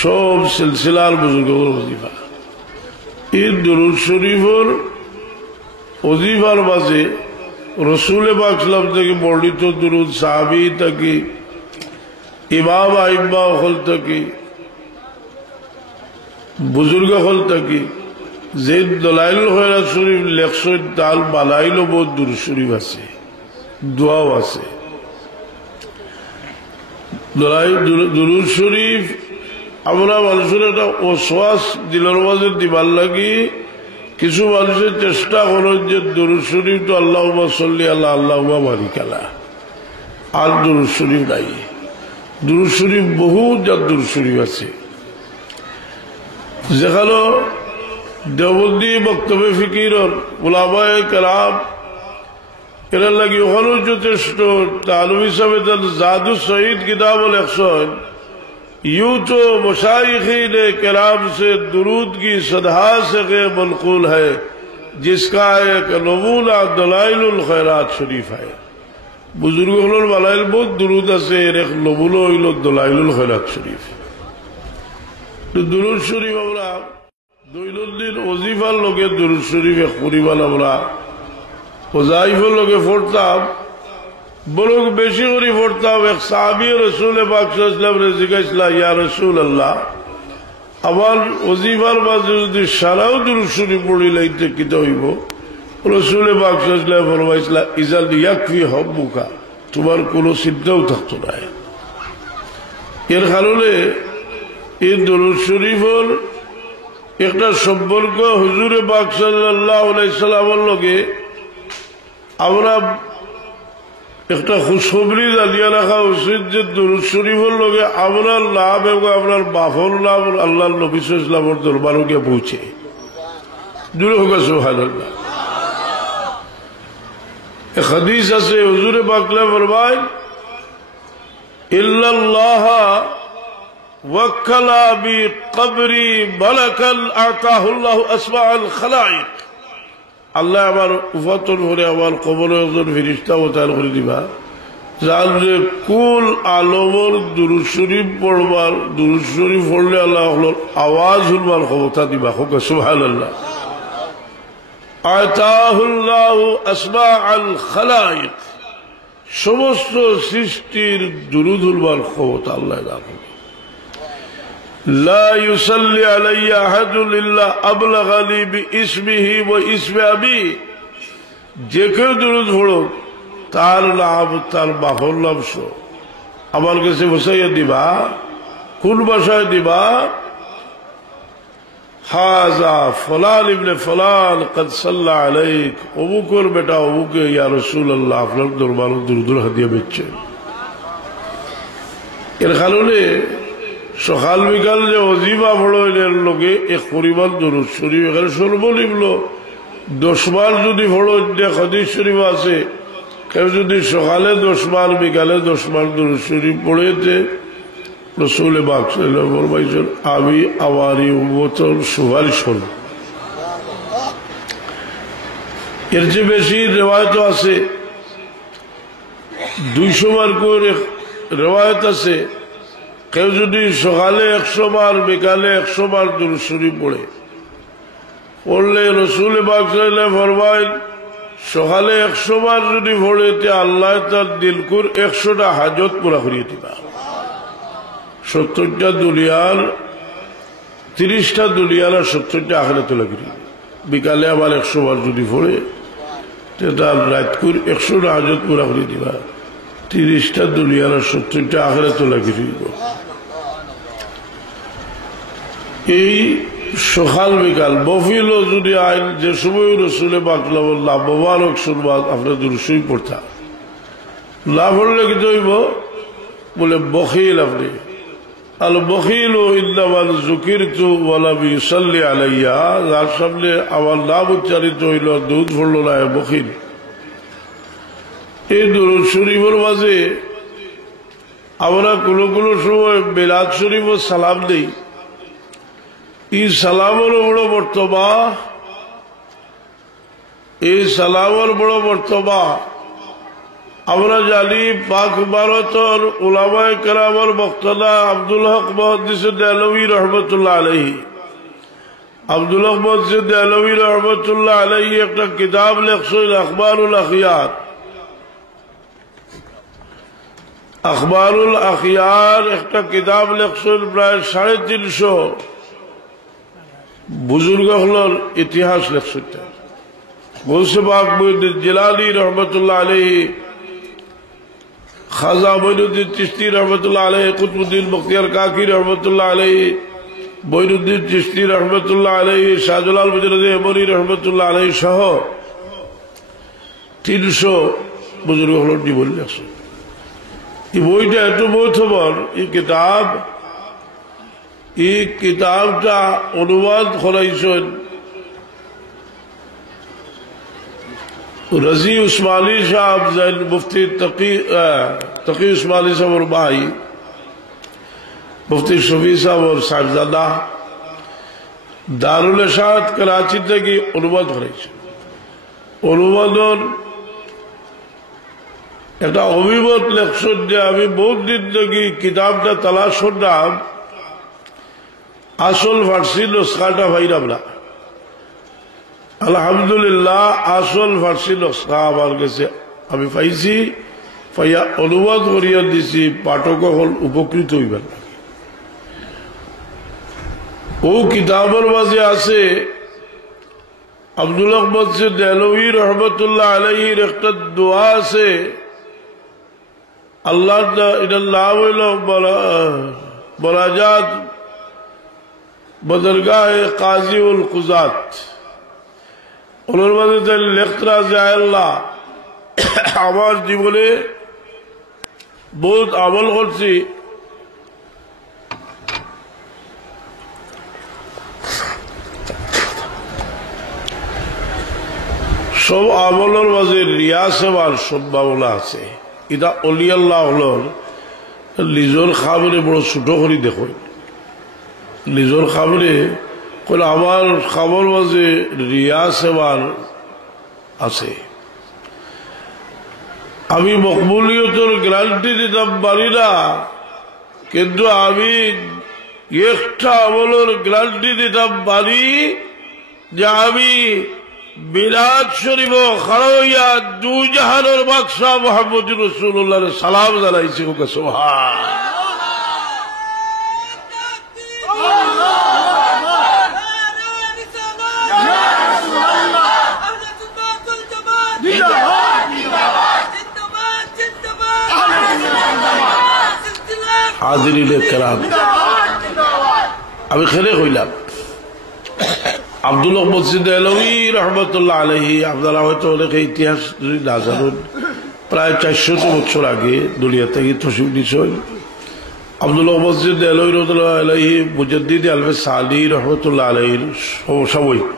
সব সিলসিলার বুজুর্গ ওজিফা। এই দুরূদ শরীফের ওজিফার মাঝে রসুল পাক সাল্লাল্লাহু আলাইহি থেকে বর্ণিত দুরূদ সাহাবী থেকে ইমাম আইম্মা হল থেকে বুজুর্গ হল থেকে যে দলাইলুল খয়রাত শরীফ লেখছেন তার বানাইল বহুত দুরূদ শরীফ আছে, দোয়াও আছে। দুরূদ শরীফ আমরা মানুষের একটা ওয়াসওয়াস দিলের মাঝে দিবার লাগি কিছু মানুষের চেষ্টা করেন যে দুরূদ শরীফ তো আল্লাহুম্মা সাল্লি আলা আল্লাহুম্মা বারিক আলা, আর দুরূদ শরীফ নাই। দুরূদ শরীফ বহু জাত দুরূদ শরীফ আছে, যেখানে দেওবন্দি বক্তব্য ফিকিরর উলামায়ে কেরাম এরা লাগি ওখানেও যথেষ্ট। তালুম হিসাবে তার জাদু শহীদ किताब লেখছেন, यूं तो मशाइखीन किराम से दुरूद की सदहा से मनकूल है, जिसका एक नमूना दलाइलुल खैरात शरीफ है। बुजुर्गों वालाइल बहुत दुरूद আছে, এর এক নমুনা হইল দলাইলুল খৈরাত শরীফ। তো দুরূদ শরীফ আমরা দৈনন্দিন ওজিফার লোকে দুরূদ শরীফ এক পরিমাণ আমরা ওজাইফের লোকে পড়তাম, বরং বেশি করে পড়তাম। এক সাহাবী রাসূল পাক সাল্লাল্লাহু আলাইহি ওয়াসাল্লাম জিজ্ঞাসা, ইয়া রাসূলুল্লাহ, আমার ওজিফার মাঝে যদি সারাও দুরূদ শরীফ পড়ি লাইতে কিতা হইব? রাসূল পাক সাল্লাল্লাহু আলাইহি ওয়াসাল্লাম ফরমাইছিলেন, ইজাল ইয়াকফি হুব্বুকা, তোমার কোনো চিন্তাও থাকতো না। এর কারণে এই দুরূদ শরীফের একটা সম্পর্ক হুজুরে পাক সাল্লাল্লাহু আলাইহি ওয়াসাল্লামের লগে আমরা একটা খুশখবরি জানিয়ে রাখা উচিত যে দুরূদ শরীফের লগে আপনার লাভ এবং আপনার বাফর লাভ আল্লাহর নবী সাল্লাল্লাহু আলাইহি ওয়াসাল্লামের দরবারে গিয়ে পৌঁছে। জোরে হোক সুবহানাল্লাহ। এক হাদিস আছে, হুজুরে পাক ফরমায়, ইল্লাল্লাহ ওয়াক্কালা বিকবরি মালাকান আতাহুল্লাহু আসমাআল খালাইক। আল্লাহ আমার উফাতর করে আমার কবরে একজন ফেরেশতা অবতার করে দিবা, যার যে কুল আলমর দুরূদ শরীফ পড়বার, দুরূদ শরীফ পড়লে আল্লাহ আওয়াজ শুনবার ক্ষমতা দিবা। হোক সুবহানাল্লাহ। আতাহুল্লাহু আসমাআল খালাইক, সমস্ত সৃষ্টির দুরূদ শুনবার ক্ষমতা আল্লাহ দান করবে। لا يصلي علي أحد إلا أبلغ لي باسمه واسم أبي। যে কেউ দুরূদ পড়ো তার লাভ, তার বাপর লাভ আমার কাছে বসাইয়া দিবা। কোন ভাষায় দিবা? হাজা ফলান ইবনে ফলান কদ সাল্লা আলাইক, অমুকের বেটা অমুকে ইয়া রাসূলুল্লাহ আপনার দরবারে দুরূদের হাদিয়া বেচছেন। এর কারণে সকাল বিকাল যে ওজিফা পড়ো এর লোকে এক পরিমাণ দুরূদ শরীফ এখানে সর্বনিম্ন 10 বার যদি পড়ো, যে হাদিস শরীফ আছে, কেউ যদি সকালে 10 বার বিকালে 10 বার দুরূদ শরীফ পড়েছে, রাসূল পাক সাল্লাল্লাহু আলাইহি ওয়াসাল্লাম ফরমাইছেন, আমি আমারই উম্মতের সুপারিশ করব। এর চেয়ে বেশি রিওয়ায়াত আছে, 200 বার করে রিওয়ায়াত আছে। কেউ যদি সকালে 100 বার বিকালে 100 বার দুরূদ শরীফ পড়লে রাসূল পাক সাল্লাল্লাহু আলাইহি ওয়াসাল্লাম ফরমায়, সকালে 100 বার যদি পড়ে তে আল্লাহ তার দিলকুর 100টা হাজত পুরা করিয়ে দিবা। 70টা দুনিয়ার 30টা দুনিয়ার আর 70টা আখিরাতে লাগিয়ে। বিকালে আবার 100 বার যদি পড়ে তে তার রাতকুর 100টা হাজত পুরা করিয়ে দিবা। 30টা দুনিয়ার আর 70টা আখিরাতে লাগিয়ে দিব। এই সকাল বিকাল বফিল যদি আইন যে সময় রসুলে বাকলাম মোবারক শুনবা আপনার দুরূদ শরীফ পড়তা, লাভ হলে কি হইব? বলে বখিল আপনি আল বখিল ইন্নামা যুকিরতু ওয়া লাম ইউসাল্লি আলাইয়া, যার সামনে আমার নাম উচ্চারিত হইল দুরূদ পড়ল না, বখিল। এই দুরূদ শরীফের মাঝে আমরা কোনো কোনো সময় মিলাদ শরীফ সালাম দেই। এই সালামের বড় বর্তবা, এই সালামের বড় বর্তবা আমরা জানি। পাক ভারতের উলামায়ে কেরামের বক্তা আব্দুল হক মুহাদ্দিস দেহলভী রহমতুল্লাহ আলাইহি, আব্দুল হক মুহাদ্দিস দেহলভী রহমতুল্লাহ আলাইহি একটা কিতাব লেখছেন আখবারুল আখিয়ার। আখবারুল আখিয়ার একটা কিতাব লেখছেন, প্রায় 350 বুজুর্গ হলোর ইতিহাস লেখছেন। গৌসে পাক মুঈনুদ্দিন জিলানী রহমতুল্লাহ আলাইহি খাজা মঈনুদ্দিন চিশতি রহমতুল্লাহ আলাইহি, কুতুবউদ্দিন বখতিয়ার কাকি রহমতুল্লাহ আলাইহি, মঈনুদ্দিন চিশতি রহমতুল্লাহ আলাইহি, শাহজালাল মুজাদ্দিদ এমনি রহমতুল্লাহ আলাইহি সহ 300 বুজুর্গ হল জীবন লেখছেন। এই বইটা এত মহত্বপূর্ণ, এই কিতাবটা অনুবাদ করাইছেন রাজি উসমানী সাহেব, মুফতি তকি উসমানী সাহেবের ভাই মুফতি শফি সাহেব সাহেবজাদা দারুল ইরশাদ করাচি থেকে অনুবাদ করেছে। অনুবাদন একটা অভিমত লেখছেন যে আমি বহুত দিন থেকে কিতাবটা তালাশ করলাম, আসল ফার্সি নুসখাটা পাইলাম না। আলহামদুলিল্লাহ আসল ফার্সি নুসখা আমার কাছে আমি পাইছি, পাইয়া অনুবাদ করিয়া দিছি, পাঠক হল উপকৃত হইবেন। ও কিতাবের মাঝে আছে আব্দুল আহমদ দেহলভী রহমতুল্লাহ আলাইহির একটা দোয়া আছে, আল্লাহ এটার নাম হইল মোনাজাত বদরগাহে কাজীউল কুজাত। ওনার মাঝে লেখতরা যায়, আল্লাহ আমার জীবনে বহুত আমল করছি, সব আমলের মাঝে রিয়া সেবার সম্ভাবনা আছে। এটা অলি আল্লাহ হলর নিজের খাবরে বড় ছোট করে দেখো, নিজের খাবরে কইলে আমার খাবার মাঝে রিয়া সেবার আছে। আমি মকবুলিয়তের গ্যারান্টি দিতাম পারি না, কিন্তু আমি একটা আমলের গ্যারান্টি দিতাম পারি যে আমি মিলাদ শরীফ খাড়াইয়া দুই জাহানের বাদশা মুহাম্মদ রাসূলুল্লাহর সালাম জানাইছি। সুবহান হাজিরিন কেরাম, আমি খেলে কইলাম আব্দুল আহমদ দেহলভী রহমতুল্লাহ আলাইহি, আপনারা হয়তো অনেকে ইতিহাস না জানুন, প্রায় 400 বছর আগে দুনিয়া থেকে তশরিফ নিয়েছেন। আব্দুল আহমদ দেহলভী রহমতুল্লাহ আলাইহি মুজাদ্দিদ আলফে সালি রহমতুল্লাহ আলাইহির সমসাময়িক,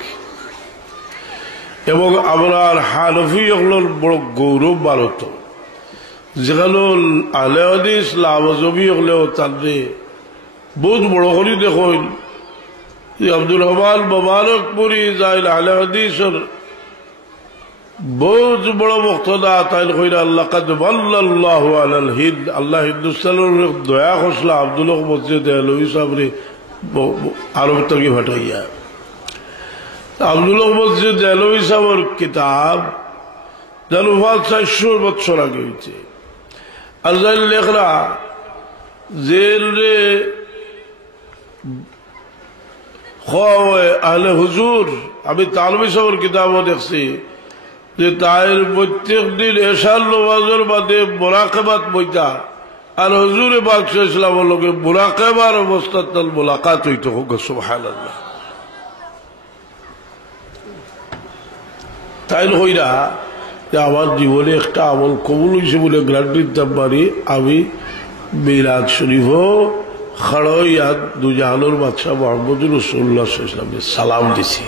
এবং আমরা হানফি হলের বড় গৌরব ভারত, যেখানে আহলে হাদিস লামজবি হলেও তাদের বহুত বড় করে দেখুন। আব্দুর রহমান মোবারকপুরি জাইল আহলে হাদিসের বহুত বড় মুক্তদা, তাই কইরা লাকাদ বাল্লাল্লাহু আলাল হিন্দ, আল্লাহ হিন্দুস্তানের দয়া খসলা আব্দুল আহমদ দেহলভী সাহেবরে আরব থেকে ফাটাইয়া। আব্দুল আহমদ দেহলভী সাহেবের কিতাব যেন 400 বছর আগে হয়েছে। আর যাই লেখরা জেল রে আহলে হুজুর, আমি তালবী সাহেবের কিতাবও দেখছি যে তাইর প্রত্যেক দিন এশার নামাজের বাদে মুরাকাবাত বইতা, আর হুজুরে পাক সাল্লাল্লাহু আলাইহি ওয়াসাল্লামের লগে মুরাকাবার অবস্থাত তার মুলাকাত হইতো। সুবহানাল্লাহ। তাই হইরা যে আমার জীবনে একটা আমল কবুল হয়েছে বলে গ্যারান্টি দিতে পারি, আমি মিলাদ শরীফও খাড়াইয়া দুজাহানের বাদশা মুহাম্মদ রাসূলুল্লাহ সাল্লাল্লাহু আলাইহি ওয়াসাল্লামের সালাম দিছি।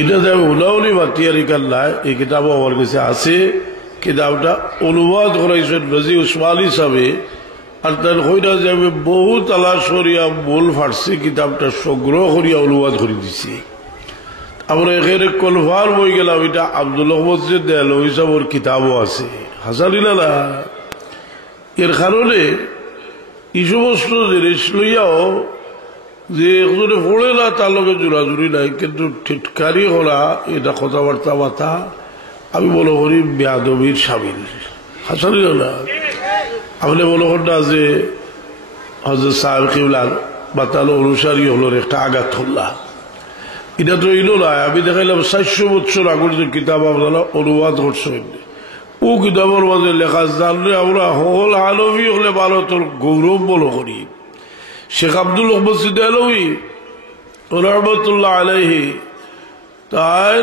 এটাতে আমি উলাউলি বাতিয়ারি কাল্লা, এই কিতাবও আমার কাছে আছে। কিতাবটা অনুবাদ করাইছেন রাজি উসমানী সাহেবে, আর তার হইরা যে আমি বহু তালাশ করিয়া মূল ফার্সি কিতাবটা সংগ্রহ করিয়া অনুবাদ করে দিছি। আমরা এখানে কনফার বই গেলাম, এটা আব্দুল আহমদ দেহলভী সাহেবের কিতাবও আছে। হাসানিলা না, এর কারণে এই সমস্ত জিনিস লইয়াও যে একজনে পড়ে না তার লগে জোরাজুরি নাই, কিন্তু ঠিটকারি করা এটা কথাবার্তা বাতা আমি মনে করি বেয়াদবির সামিল। হাসানিলা না, আপনি মনে করেন যে হযরত সাহেব কিবলা বাতালো অনুসারী হলোর একটা আঘাত হল্লা, এটা তো এলো না। আমি দেখাইলাম 400 বছর আগের যে কিতাব আপনারা অনুবাদ করছেন, ও কিতাবের মাঝে লেখা জানলে আমরা হল হানফি হলে ভারতের গৌরব বলো করি শেখ আব্দুল মসজিদ আলভী রহমতুল্লাহ আলাইহি তাই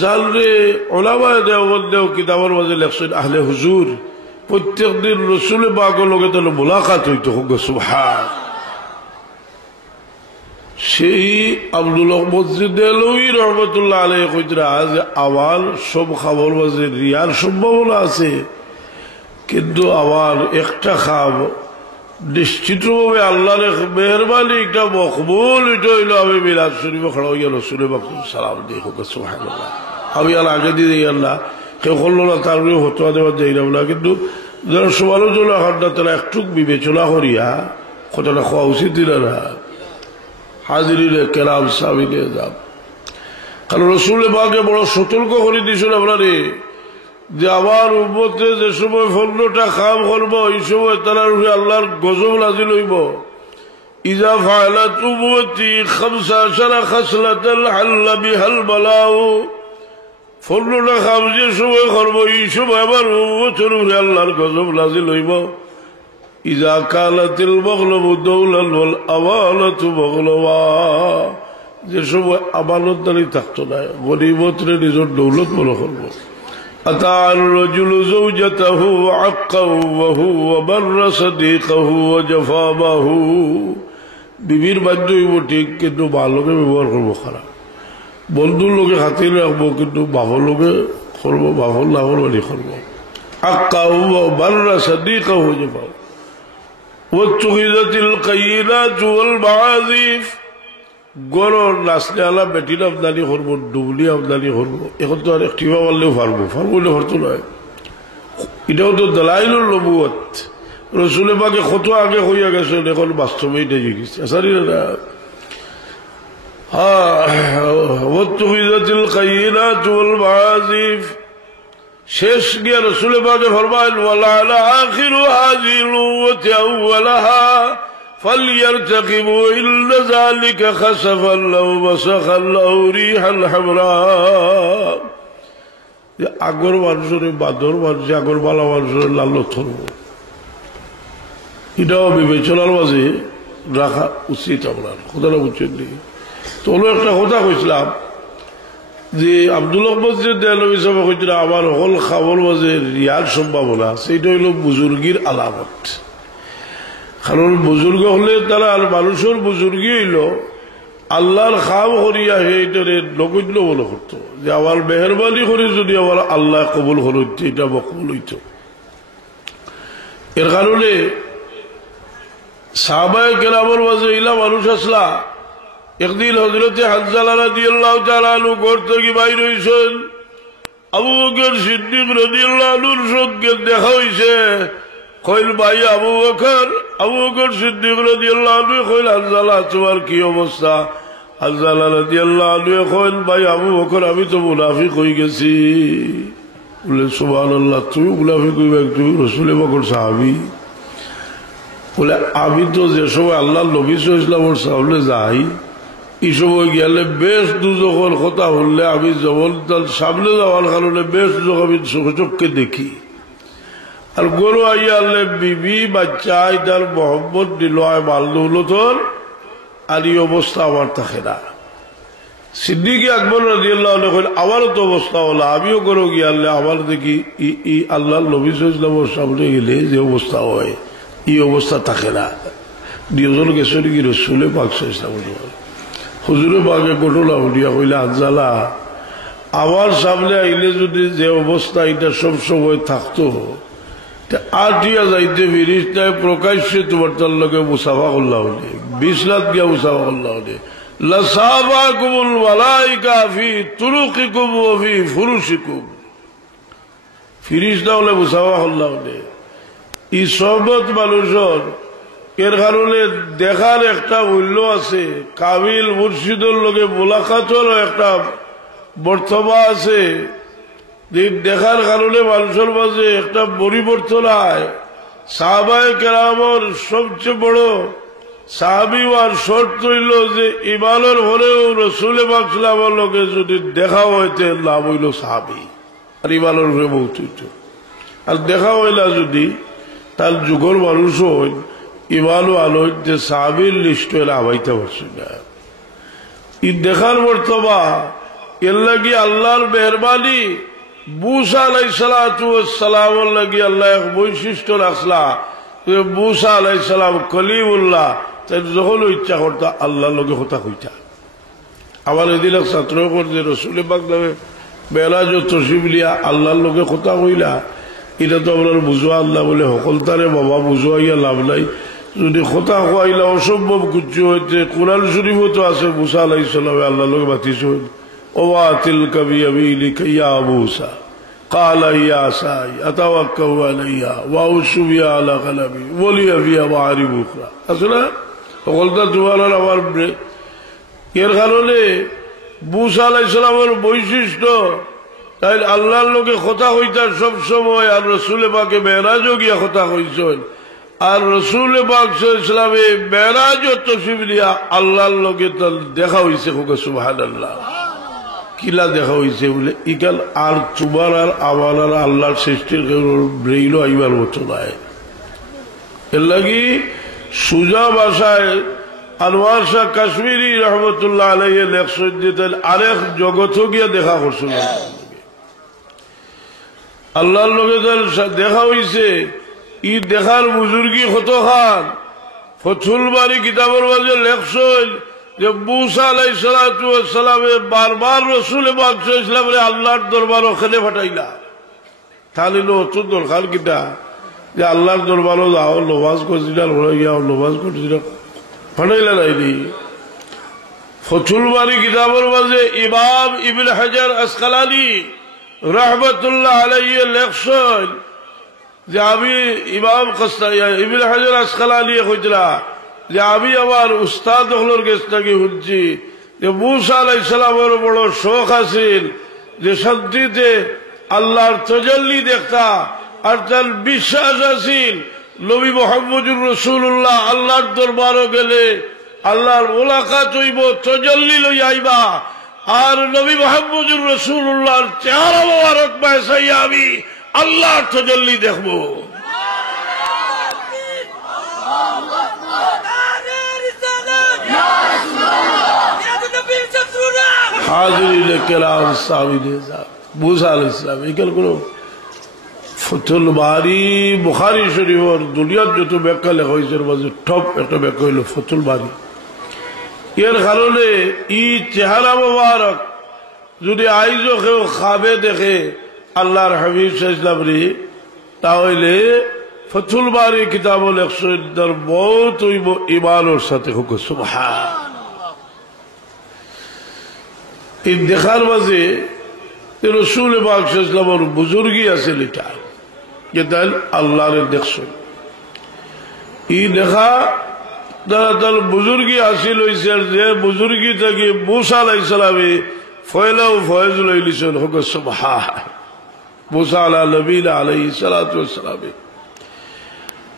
জানলে ওলামায়ে দেওবন্দেও কিতাবের মাঝে লেখছেন আহলে হুজুর প্রত্যেক দিন রসুল পাকের লগে তাহলে মোলাকাত হইতো সুবহান সেই আব্দুল মসজিদ আলভী রহমতুল্লাহ আলাইহি কইতরা যে আমার সব খাবার মাঝে রিয়ার সম্ভাবনা আছে কিন্তু আমার একটা খাব নিশ্চিতভাবে আল্লাহর মেহরবানি একটা মকবুল এটা হইল আমি মিলাদ শরীফে খড়া হইয়া রসুল পাক সালাম দিয়ে হোক সুবহানাল্লাহ আমি আর আগে দিয়ে আল্লাহ কেউ করলো না তার হতোয়া দেওয়ার যাইলাম না কিন্তু যারা সমালোচনা হঠাৎ তারা একটু বিবেচনা করিয়া কথাটা খাওয়া উচিত দিল না হাজিরিনে কেরাম সামিনে যাব কারণ রসুল পাকে বড় সতর্ক করে দিয়েছেন আপনারে যে আমার উম্মতে যে সময় 15টা কাম করবো এই সময় তারা আল্লাহর গজব নাজিল হইব ইজা ফাআলাত উম্মতি 15 খাসলাতান হাল্লা বিহাল বালাউ 15টা কাম যে সময় করবো এই সময় আমার উম্মতের উপরে আল্লাহর গজব নাজিল হইব ইজা কালাতিল মাগলুবু দাওলান ওয়াল আমানাতু মাগলুবা যে সময় আমানতদারি থাকতো না গনিমতরে নিজের দৌলত মনে করবো أتى الرجل زوجته عقا وهو بر صديقه وجفا به বিবির বাধ্য হইব ঠিক কিন্তু ভালোকে ব্যবহার করবো খারাপ বন্ধুর লোকে খাতির রাখবো কিন্তু বাবার লোকে করবো বাবার লাভর বাড়ি করবো আক্কা বাররা সাদিকা হয়ে যাবো ওয়াত্তুখিযাতিল কায়িনাত ওয়াল মাআযিফ গরর নাচলে আলা বেটির আমদানি করবো ডুবলি আমদানি করবো এখন তো আর একটিভা মারলেও পারবো না হরতো নয় এটাও তো দলাইলুল নবুয়ত রসুল পাকে কত আগে হইয়া গেছে এখন বাস্তবেই দেখে গেছে সারি না ওয়াত্তুখিযাতিল কায়িনাত ওয়াল মাআযিফ শেষ গিয়া রসুল পাকে ফরমাইল ওয়ালা আলা আখিরু হাযিল ওয়াতি আউওয়ালাহা فليرتقبوا إن ذلك خسفا لو مسخا لو ريحا حمراء আগর মানুষের বাদর মানুষ আগর বালা মানুষের লাল ধরব এটাও বিবেচনার মাঝে রাখা উচিত আপনার কথাটা বুঝছেন নি তো হলো একটা কথা কইছিলাম যে আব্দুল মসজিদ দেওয়ালবী সাহেব কইছিল আমার হল খাবার মাঝে রিয়ার সম্ভাবনা সেইটা হইল বুজুর্গির আলামত কারণ বুজুর্গ হলে তারা আর মানুষের বুজুর্গি হইল আল্লাহর খাম করিয়া সেইটারে নগণ্য মনে করতো যে আমার মেহরবানি করে যদি আমার আল্লাহ কবুল হইত এটা মকবুল হইত এর কারণে সাহাবায়ে কেরামের মাঝে ইলা মানুষ আসলা একদিন হযরতে হানজালা রাদিয়াল্লাহু তাআলা আনহু ঘর থেকে বাইর হইছেন আবু বকর সিদ্দিক রাদিয়াল্লাহু আনহুর সঙ্গে দেখা হইছে কইল ভাই আবু বকর সিদ্দিক রাদিয়াল্লাহু আনহু কইল হানজালা তোমার কি অবস্থা হানজালা রাদিয়াল্লাহু আনহু কইল ভাই আবু বকর আমি তো মুনাফিক হয়ে গেছি বলে সুবহানাল্লাহ তুই মুনাফিক হইবা তুই রাসূল বকর সাহাবী বলে আমি তো যে সময় আল্লাহর নবী সাল্লাল্লাহু আলাইহি ওয়াসাল্লাম যাই এই সময় গেলে বেশ দুজকের কথা বললে আমি জবরদস্ত সামনে যাওয়ার কারণে বেশ দুজক আমি চোখে দেখি আর গরু আইয়া আল্লে বিবি বাচ্চা তার মোহাম্মদ দিল মাল দৌলতর আর এই অবস্থা আমার থাকে না সিদ্দিক আকবর রাদিয়াল্লাহু আনহু কইল আমারও তো অবস্থা হলো আমিও গরু গিয়ে আল্লে আমার দেখি ই আল্লাহর নবী সাল্লাল্লাহু আলাইহি ওয়াসাল্লামের সামনে গেলে যে অবস্থা হয় এই অবস্থা থাকে না দুজন গেছে কি রাসূল পাক সাল্লাল্লাহু আলাইহি ওয়াসাল্লাম হুজুরে পাকে ঘটনা উঠিয়া কইলা হানজালা আমার সামনে আইলে যদি যে অবস্থা এটা সব সময় থাকতো আটিয়া যাইতে ফিরিস্তায় প্রকাশ্যে তোমার তার লোকে মুসাফা করলা হলে 20 লাখ গিয়া মুসাফা করলা হলে লাসাবাকুমুল মালাইকা ফি তুরুকিকুম ওয়া ফি ফুরুশিকুম ফিরিস্তা হলে মুসাফা করলা হলে এই সবত মানুষের এর কারণে দেখার একটা মূল্য আছে কাবিল মুর্শিদের লোকে মোলাকাতের একটা বর্তমান আছে দেখার কারণে মানুষের মাঝে একটা পরিবর্তন হয় সাহাবায়ে কেরামের সবচেয়ে বড় সাহাবী হওয়ার শর্ত হইল যে ইমানের হলেও রাসূল পাক সাল্লাল্লাহু আলাইহি ওয়াসাল্লামের লোকে যদি দেখা হইতে লাভ হইল সাহাবী আর ইমানের হয়ে মৌত হইত আর দেখা হইলা যদি তার যুগর মানুষ হই ইমানও আলো যে সাহাবীর লিস্ট এলা আবাইতে পারছি না ই দেখার বর্তবা এর লাগি আল্লাহর মেহরবানি মুসা আলাইহিস সালাতু ওয়াস সালামের লাগি আল্লাহ এক বৈশিষ্ট্য রাখলা যে মুসা আলাইহিস সালাম কলিমুল্লাহ তাই যখন ইচ্ছা করতা আল্লাহর লগে কথা কইতা আমার এদিন এক ছাত্র করছে রসুল পাক নামে মেরাজ ও তশরিফ লিয়া আল্লাহর লগে কথা কইলা এটা তো আপনার বুঝোয়া আল্লাহ বলে সকলতারে বাবা বুঝোয়াইয়া লাভ নাই যদি কথা কোয়াইলা অসম্ভব কুচ্ছু হইতে কোরআন শরীফও তো আছে মুসা আলাইহিস সালামে আল্লাহর লগে বাতিছে ওয়া তিলকা বিয়ামিনিকা ইয়া মুসা قال يا عصاي اتوكل عليها واعوذ بها على غنمي ولي فيها معارب اخرى আসলে সকলতা দুয়ারার আমার এর কারণে মুসা আলাইহিস সালামের বৈশিষ্ট্য তাই আল্লাহর লগে কথা হইতার সব সময় আর রাসূল পাকে মেরাজও গিয়া কথা কইছেন আর রাসূল পাক সাল্লাল্লাহু আলাইহি ওয়াসাল্লামে মেরাজ ও তশরিফ লিয়া আল্লাহর লগে দেখা হইছে সুবহানাল্লাহ কিলা দেখা হইছে বলে ইকাল আর তোমার আর আমার আর আল্লাহর সৃষ্টির ব্রেইলও আইবার মতো নাই এর লাগি সুজা ভাষায় আনোয়ার শাহ কাশ্মীরি রহমতুল্লাহ আলাইহি লেখছেন যে আরেক জগৎ গিয়া দেখা করছিল আল্লাহর লগে দেখা হইছে ই দেখার বুজুর্গি কত খান ফতুল বারী কিতাবের মাঝে লেখছেন যে মুসা আলাইহিস সালাতু ওয়াস সালামে বারবার রাসূল পাক সাল্লাল্লাহু আলাইহি ওয়াসাল্লামের আল্লাহর দরবারে খেলে ফাটাইলা তাহলে তো দরকার কিটা যে আল্লাহর দরবারে যাও নামাজ করছিলা হইয়া নামাজ করছিলা ফাটাইলা নাইনি ফতুল বারী কিতাবের মাঝে ইমাম ইবনে হাজার আসকালানী রাহমাতুল্লাহ আলাইহি লেখছেন যে আমি ইমাম ইবনে হাজার আসকালানী কইতরা যে আমি আমার উস্তাদ হলোর কাছ থেকে শুনছি যে মুসা আলাইহিস সালামের বড় শখ আছিল যে শান্তিতে আল্লাহর তাজাল্লি দেখতা আর তার বিশ্বাস আছিল নবী মুহাম্মদুর রাসূলুল্লাহ আল্লাহর দরবারে গেলে আল্লাহর মুলাকাত হইব তাজাল্লি লই আইবা আর নবী মুহাম্মদুর রাসূলুল্লাহর চেহারা মোবারক পাইয়া আমি আল্লাহর তাজাল্লি দেখব হাজিরিন কেরাম সামিনে মুসা আলাইহিস সালাম এখানে কোন ফতুল বারী বুখারী শরীফের দুনিয়ার যত ব্যাখ্যা লেখা হয়েছে মাঝে টপ একটা ব্যাখ্যা হইল ফতুল বারী এর কারণে ই চেহারা মোবারক যদি আইজও কেউ খাবে দেখে আল্লাহর হাবিব সাল্লাল্লাহু আলাইহি তাহলে ফতুল বারী কিতাব লেখছেন তার মওত হইব ঈমানের সাথে হুক সুবহান এই দেখার মাঝে রাসূল পাক সাল্লাল্লাহু আলাইহি ওয়াসাল্লামের বুজুর্গি আছে এটা যে তাই আল্লাহর দেখছেন এই দেখা তার বুজুর্গি হাসিল হয়েছে যে বুজুর্গি থেকে মুসা আলাইহিস সালামে ফয়লা ও ফয়েজ লইলিছেন হুক সুবহান মুসা আলা নবীনা আলাইহিস সালাতু ওয়াস সালাম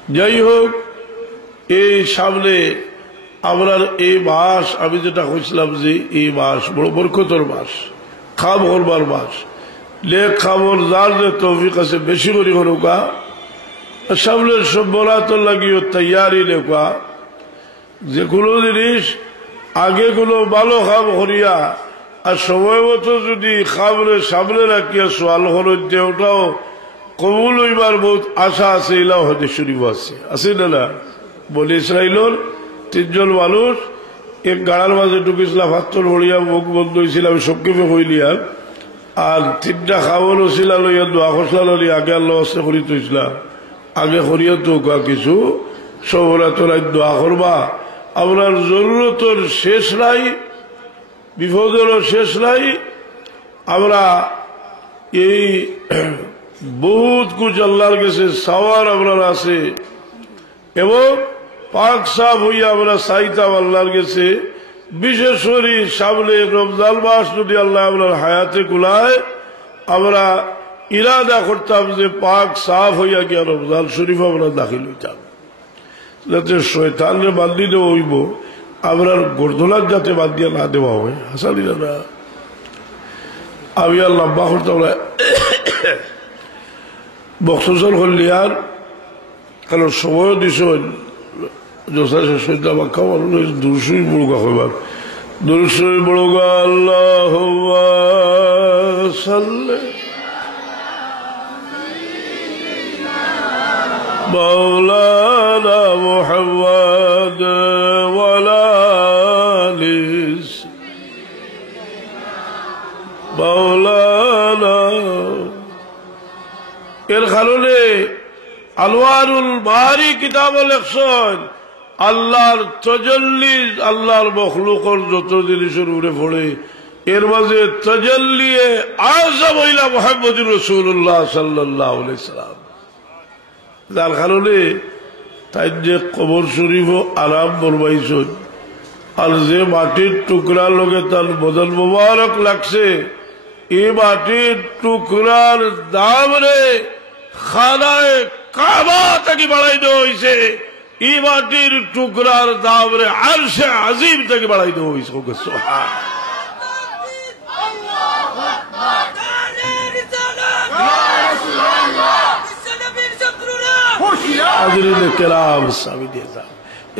যাই হোক এই সামনে আমরার এই মাস আমি যেটা কইছিলাম যে এই মাস বড় বরকতের মাস খাম করবার মাস লেখ খামর যার যে তৌফিক আছে বেশি করে করুকা সামনে সব বরাতর লাগিও তৈয়ারি লেখা যে কোনো জিনিস আগে কোনো ভালো খাম করিয়া আর সময় মতো যদি খামরে সামনে রাখিয়া সোয়াল হরতে ওটাও কবুল হইবার বহুত আশা আছে এলাও হয়তো শরীফ আছে না বলে ইসরাইলর তিনজন মানুষ এক গাড়ার মাঝে ঢুকেছিলাম হাতর হরিয়া মুখ বন্ধ হয়েছিল আমি সবকেপে হইলিয়ার আর তিনটা খাওয়ার ছিল লইয়া দোয়া খসলা লই আগে আল্লাহ আস্তে করি তুইছিলাম আগে করিয়া তো কিছু সবরাতর দোয়া করবা আপনার জরুরতর শেষ নাই বিপদেরও শেষ নাই আমরা এই বহুত কুছ আল্লাহর কাছে সাওয়ার আপনার আছে এবং পাক সাফ হইয়া আমরা চাইতাম আল্লাহর কাছে বিশেষ করে সামনে রমজান মাস যদি আল্লাহ আপনার হায়াতে কুলায় আমরা ইরাদা করতাম যে পাক সাফ হইয়া গিয়া রমজান শরীফ আমরা দাখিল হইতাম যাতে শয়তানরে বান্ধি দেওয়া হইব আপনার গর্দনার যাতে বাদ দিয়া না দেওয়া হয় হাসালি না আমি আর লম্বা করতাম না বক্সল হলিয়ার কারণ সময় দিস জোসা শেষ হইতে আমার খাওয়ার দুরুসই বড়গা হইবার দুরুসই বড়গা আল্লাহ সাল্লে مولانا محمد وعلى آله مولانا এর কারণে আলওয়ারুল বারি কিতাব লেখছেন আল্লাহর তাজাল্লি আল্লাহর মখলুকর যত জিনিসের উপরে পড়ে এর মাঝে তাজাল্লি আযম হইলা মুহাম্মদুর রাসূলুল্লাহ সাল্লাল্লাহু আলাইহি সাল্লাম যার কারণে তাই যে কবর শরীফ আরাম বলবাইছেন আর যে মাটির টুকরার লগে তার বদল মোবারক লাগছে এই মাটির টুকরার দাম রে খানায় কাবা থেকে বাড়াই দেওয়া হয়েছে এই মাটির টুকরার দাম রে আরশে আজিম থেকে বাড়াই দেওয়া হয়েছে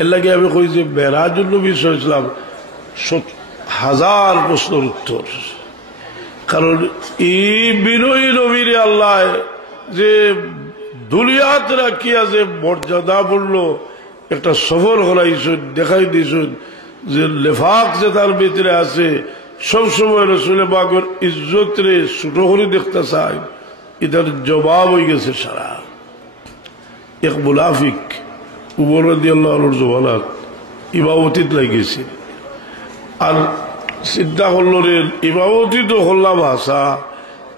এর লাগে আমি কই যে মেরাজুল নবী সাল্লাল্লাহু আলাইহি ওয়াসাল্লাম 1000 প্রশ্নের উত্তর কারণ এই বিনয়ী নবীর আল্লাহ যে দুনিয়াতে রাখিয়া যে মর্যাদা বললো একটা সফর করাইছেন দেখাই দিয়েছেন যে লেফাক যে তার ভিতরে আছে সবসময় রসুল পাকের ইজ্জত রে ছোট করে দেখতে চায় এটার জবাব হয়ে গেছে সারা এক মুনাফিক উমর রাদিয়াল্লাহু আনহুর জমানাত ইমামতিত লাগিয়েছে আর চিন্তা করলো রে ইমামতি তো হল্লাম আসা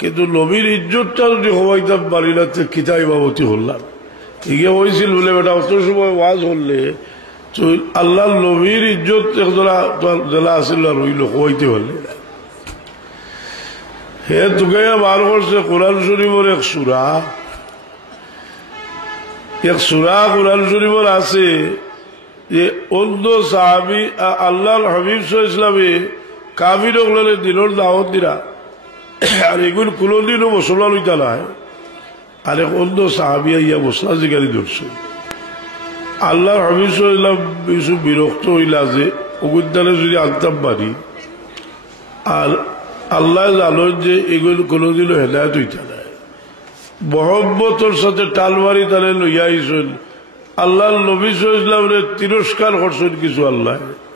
কিন্তু নবীর ইজ্জতটা যদি হবাইতাম পারি না তো কিতা ইমামতি হল্লাম এগিয়ে হয়েছিল বলে বেটা অত সময় ওয়াজ হলে আল্লাহ নবীর ইজ্জত জেলা আসিল আর হইল হবাইতে পারলে না হে তোকে বার করছে কোরআন শরীফের এক সূরা কোরআন শরীফের আছে যে অন্য সাহাবী আল্লাহর হাবিব সাল্লাল্লাহু আলাইহি ওয়াসাল্লামে কাফির হলে দিনের দাওয়াত দিরা আর এগুলো কোনদিনও মুসলমান হইতা নাই আর এক অন্য সাহাবী ইয়া মুসলা জিগারি ধরছে আল্লাহর হাবিব সাল্লাল্লাহু আলাইহি ওয়াসাল্লাম বিরক্ত হইলা যে ওগুদালে যদি আনতাম পারি আর আল্লাহ জানেন যে এগুলো কোনদিনও হেদায়েত হইতা নাই মোহাম্মতের সাথে টালমারি তালে লইয়া আইছেন আল্লাহ নবী সাল্লাল্লাহু তিরস্কার করছেন কিছু আল্লাহ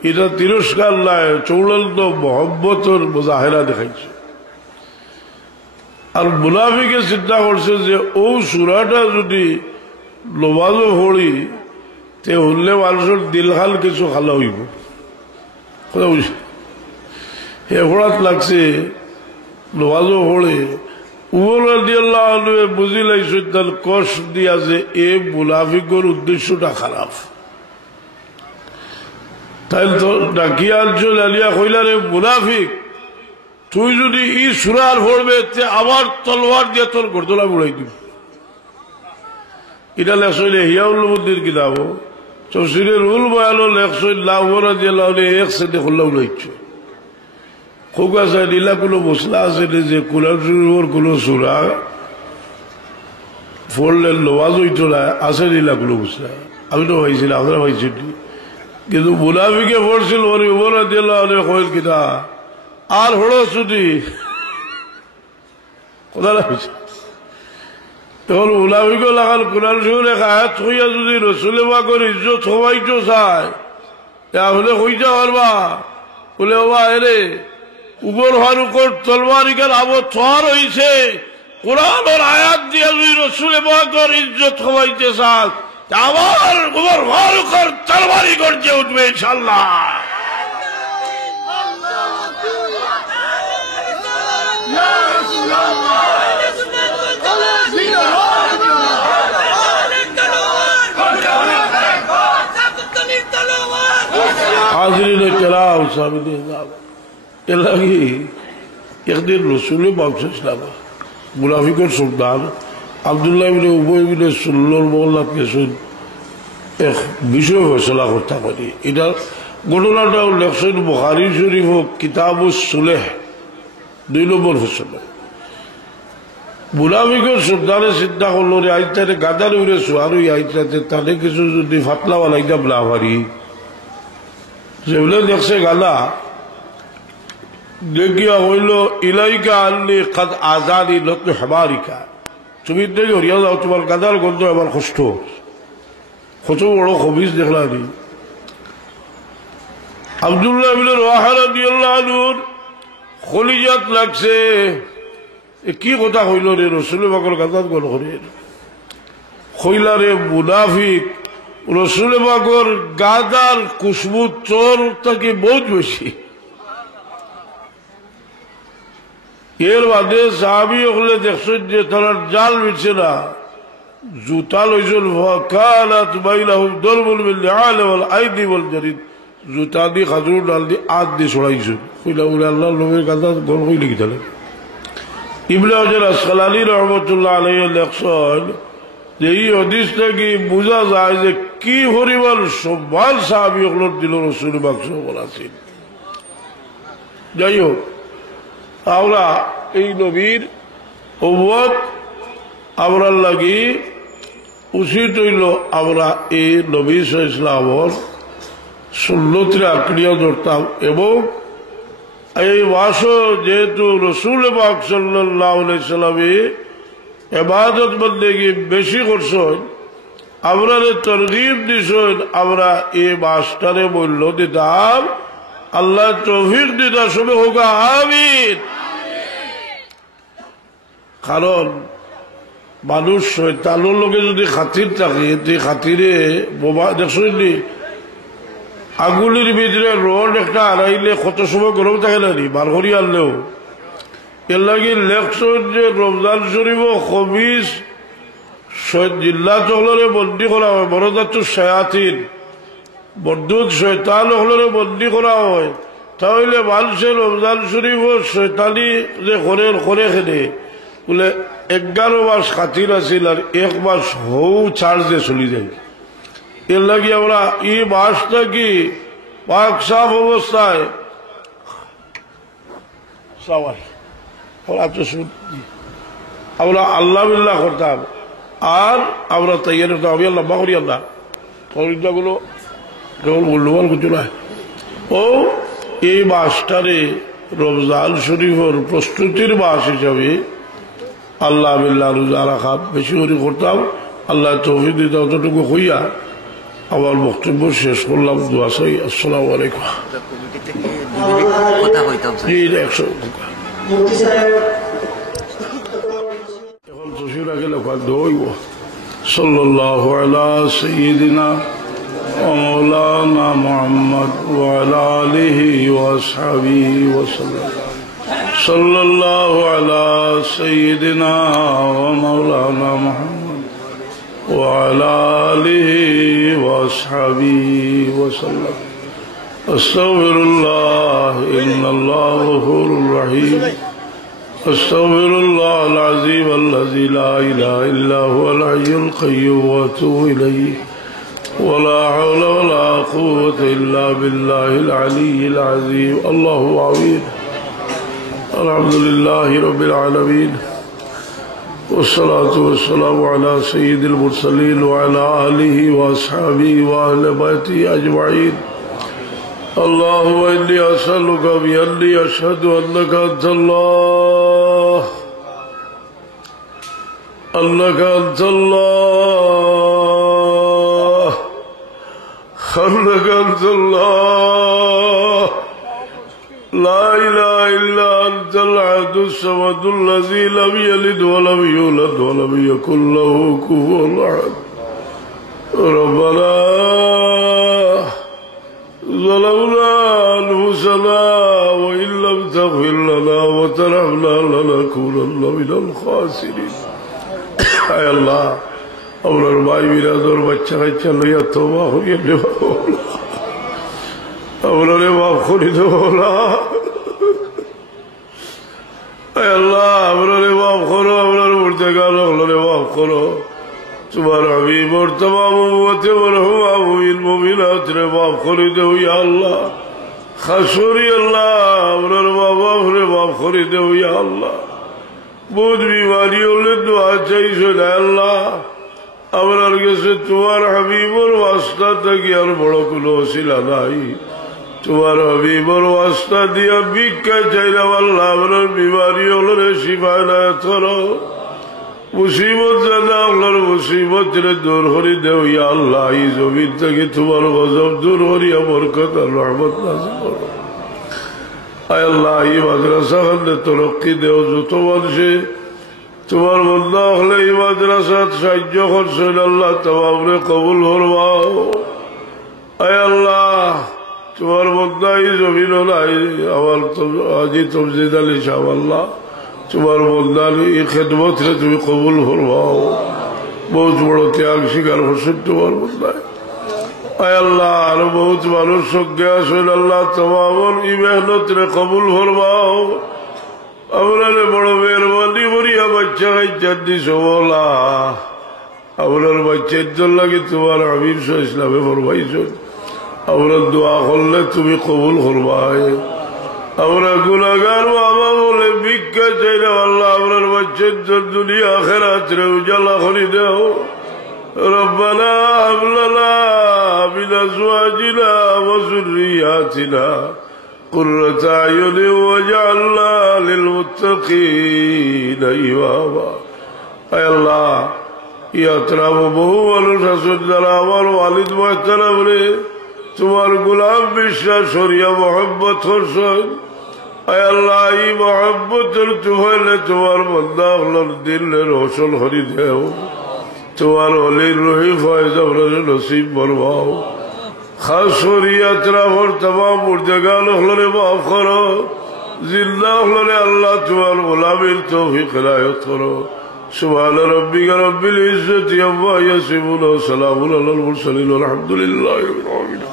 এটা তিরস্কার নাই চৌড়ান্ত মোহাম্মতের মুজাহেরা দেখাইছে আর মুনাফিকে চিন্তা করছে যে ও সূরাটা যদি নমাজও পড়ি তে হলে মানুষের দিলহাল কিছু খালা হইব কথা বুঝি এফড়াত লাগছে নমাজও পড়ে উমর রাদিয়াল্লাহু আনহু বুঝি লাইছে তার কষ্ট দিয়া যে এ মুনাফিকের উদ্দেশ্যটা খারাপ তাই তো ডাকিয়া আনছিল আলিয়া কইলা রে মুনাফিক তুই যদি ই সূরার পড়বে তে আবার তলোয়ার দিয়ে তোর গর্দলা উড়াই দিব এটা লেখছিল হিয়াউল মুদ্দির কিতাব তফসিরের রুল বয়ানো লেখছিল উমর রাদিয়াল্লাহু আনহু এক সাইডে খোলা উড়াইছে খোকা সাইড ইলা কোনো মশলা আছে যে কোরআন শরীফের কোনো সূরা পড়লে নমাজ হইতো না আছে ইলা কোনো মশলা আমি তো পাইছিলাম আপনারা পাইছেন কিন্তু মুনাফিকে পড়ছিল ওরে উমর রাদিয়াল্লাহু আনহু কইল কিতা আর হলো ছুটি কথা লাগছে তখন মুনাফিকে লাগাল কোরআন শরীফের এক আয়াত হইয়া যদি রাসূল পাকের ইজ্জত হবাইতো চায় তাহলে হইতে পারবা বলে বাবা এরে উমর ফারুকের তলবারিকার আবতার হইছে কোরআনের আয়াত দিয়ে যদি রাসূল পাকের ইজ্জত হবাইতে চান আবার উমর ফারুকের তলবারি গর্জে উঠবে ইনশাআল্লাহ हाज़रीन किराम सामिन लगी एक दिन रसूल पाक मुनाफिकर सुल्तान আব্দুল্লাহ ইবনে উবাই ইবনে সুল্লুর মোল্লা কেসুন এক বিষয় ফয়সালা করতে পারি এটা ঘটনাটাও লেখছেন বুখারী শরীফ কিতাবুস সুলেহ 2 নম্বর ফসল মুনাফিকের সর্দারে চিন্তা করলো রে আইতারে গাদার উড়ে সোয়ার আইতাতে তাদের কিছু যদি ফাতলা বানাইতাম না পারি যেগুলো দেখছে গাদা দেখিয়া হইল ইলাইকা আনলি কাদ আজাদি নত হেমারিকা তুমি দেখে হরিয়া যাও তোমার গাদার গন্ধ আমার কষ্ট কত বড় খবিজ দেখলা নি আব্দুল্লাহ ইবনে রাওয়াহা রাদিয়াল্লাহু আনহুর খলিজাত লাগছে কি কথা হইল রে রসুল পাকের গাদাত গল করে হইলা রে মুনাফিক রসুল পাকের গাদার খুশবু চোর থেকে বহুত বেশি এর বাদে সাহাবি হলে দেখছেন যে তারা জাল মিটছে না জুতা লইছিল কানাত বাইনাহুম দরবুল বিল লিআল ওয়াল আইদি ওয়াল জারিদ জুতা দি খাজুর ডাল দি আদ দি ছড়াইছিল কইলা বলে আল্লাহর নবীর গাদাত গল হইলে কি তাহলে ইবনে হাজার আসকালানী রহমতুল্লাহ আলাইহি লেখছেন যে এই হাদিস থেকে বোঝা যায় যে কি পরিমাণ সম্মান সাহাবী হলোর দিল রসুল পাক সাল্লাল্লাহু আলাইহি ওয়াসাল্লাম যাই হোক আমরা এই নবীর উম্মত আমরা লাগি উচিত হইল আমরা এই নবী ইসলামর সুন্নতরে আঁকড়িয়া ধরতাম এবং এই মাসও যেহেতু রসুল পাক সাল্লাল্লাহু আলাইহি সাল্লামে ইবাদত বন্দেগী বেশি করছেন আমরা তরগিব দিছেন আমরা এই মাসটারে মূল্য দিতাম আল্লাহ তৌফিক দিতা সবে হোক আমিন কারণ মানুষ শয়তানের লগে যদি খাতির থাকে তে খাতিরে বোমা দেখছেন নি আগুলির ভিতরে রড একটা আড়াইলে কত সময় গরম থাকে না নি বার করি আনলেও এর লাগে লেখছেন যে রমজান শরীফ খবিজ জিল্লা চহলরে বন্দী করা হয় বড়দাত্তু শায়াতিন বর্দুত শয়তান হলরে বন্দী করা হয় তাহলে মানুষের রমজান শরীফ শয়তানি যে করে খেলে বলে 11 মাস খাতির আছিল আর 1 মাস হৌ চার্জে চলি যায় এর লাগে আমরা এই মাসটা কি পাক সাফ অবস্থায় আমরা আল্লাহ বিল্লাহ করতাম আর আমরা তৈরি হতাম আমি আল্লাহ করি আল্লাহ খরিদাগুলো কেবল মূল্যবান কিছু নয় ও এই মাসটারে রমজান শরীফের প্রস্তুতির মাস হিসাবে আল্লাহ বিল্লাহ রোজা রাখা বেশি করে করতাম আল্লাহ তৌফিক দিতে অতটুকু হইয়া আমার বক্তব্য শেষ করলাম দোয়া চাই আসসালামু আলাইকুম এখন তসির আগে লেখা দইব সাল্লাল্লাহু আলা সাইয়্যিদিনা ওয়া মাওলানা মুহাম্মদ ওয়া আলা আলিহি ওয়া আসহাবিহি ওয়া সাল্লাম সাল্লাল্লাহু আলা সাইয়্যিদিনা ওয়া মাওলানা মুহাম্মদ ওয়া আলা আলিহি ওয়া আসহাবিহি ওয়া সাল্লাম আস্তাগফিরুল্লাহ ইন্নাল্লাহা গফুরুর রহিম আস্তাগফিরুল্লাহ আল আযীম আল্লাযী লা ইলাহা ইল্লা হুয়াল হাইয়ুল কাইয়্যুম ওয়া আতুবু ইলাইহি ওয়া লা হাওলা ওয়া লা কুওয়াতা ইল্লা বিল্লাহিল আলিয়্যিল আযীম আল্লাহু আকবার আলহামদুলিল্লাহি রাব্বিল আলামিন والصلاة والسلام على سيد المرسلين وعلى آله وأصحابه وأهل بيته أجمعين اللهم إني أسألك بأني أشهد أنك أنت الله أنك أنت الله أنك أنت الله لا إله إلا أنت الأحد الصمد الذي لم يلد ولم يولد ولم يكن له كفوا أحد ربنا ظلمنا أنفسنا وإن لم تغفر لنا وترحمنا لنكونن من الخاسرين আয় আল্লাহ আপনার ভাই বিরাদর বাচ্চা কাচ্চা লইয়া তওবা করিয়া দেব আপনারে মাফ করে দেব না আয় আল্লাহ আপনারে মাফ করো আপনার মূর্তে গান আপনারে মাফ করো তোমার হাবিবর तमाम উম্মতে মরহুমা মুমিন মুমিনাত রে মাফ করে দেও ইয়া আল্লাহ খাস করি আল্লাহ আপনার মা বাপ রে মাফ করে দেও ইয়া আল্লাহ बहुत बीमारी होले दुआ चाहिए अल्लाह আমার কাছে তোমার হাবিবর ওয়াস্তা থেকে আর বড় কোনো ওসিলা নাই তোমার হাবিবর ওয়াস্তা দিয়া ভিক্ষা চাইলাম আল্লাহ আমার বিমারি হলো রে শিফা নায়াত করো মুসিবত জানা আপনার মুসিবত দূর হরি দেও ইয়া আল্লাহ এই জমিন থেকে তোমার গজব দূর হরিয়া বরকত আর রহমত নাযিল করো আয় আল্লাহ এই মাদ্রাসা খানে তরক্কি দেও যত মানুষে তোমার বন্ধা হলে এই মাদ্রাসাত সাহায্য করছেন আল্লাহ তোমারে কবুল ফরমাও আয় আল্লাহ তোমার বন্ধা এই জমিন নাই আমার আজি তমজিদ আলী সাহেব আল্লাহ তোমার বন্ধা এই খেদমত তুমি কবুল ফরমাও বহুত বড় ত্যাগ স্বীকার করছেন তোমার বন্ধায় আয় আল্লাহ আরো বহুত মানুষ সজ্ঞা আছেন আল্লাহ তোমার এই মেহনত রে কবুল ফরমাও আপনার বড় মেহরবানি করিয়া বাচ্চা খাইচার দিস বলা আপনার বাচ্চার লাগে তোমার হাবিব ইসলামে ফরমাইছ আপনার দোয়া করলে তুমি কবুল করবাই আমরা গুনাহগার বাবা বলে ভিক্ষা চাইলে আল্লাহ আপনার বাচ্চার দুনিয়া আখিরাত রে উজালা করে দাও রব্বানা হাব লানা মিন আজওয়াজিনা ওয়া যুররিয়াতিনা قرة أعين واجعلنا للمتقين إماما أي الله يا تراب বহু মানুষ আছেন যারা আমার ওয়ালিদ মুহতারাম রে তোমার গোলাম বিশ্বাস করিয়া মহব্বত করছেন আয় আল্লাহ এই মহব্বতের তুফাইলে তোমার বান্দা হলোর দিলে রোশন করি দেও তোমার অলির রুহি ফয়েজ আপনার নসিব বরবাও খাস করিয়া আতরাফর तमाम মুর্দাগান হলরে মাফ করো জিন্দা হলরে আল্লাহ তোমার গোলামের তৌফিক ইনায়াত করো সুবহান রাব্বিকা রাব্বিল ইজ্জাতি আম্মা ইয়াসিফুন ওয়া সালামুন আলাল মুরসালিন আলহামদুলিল্লাহি রাব্বিল আলামিন।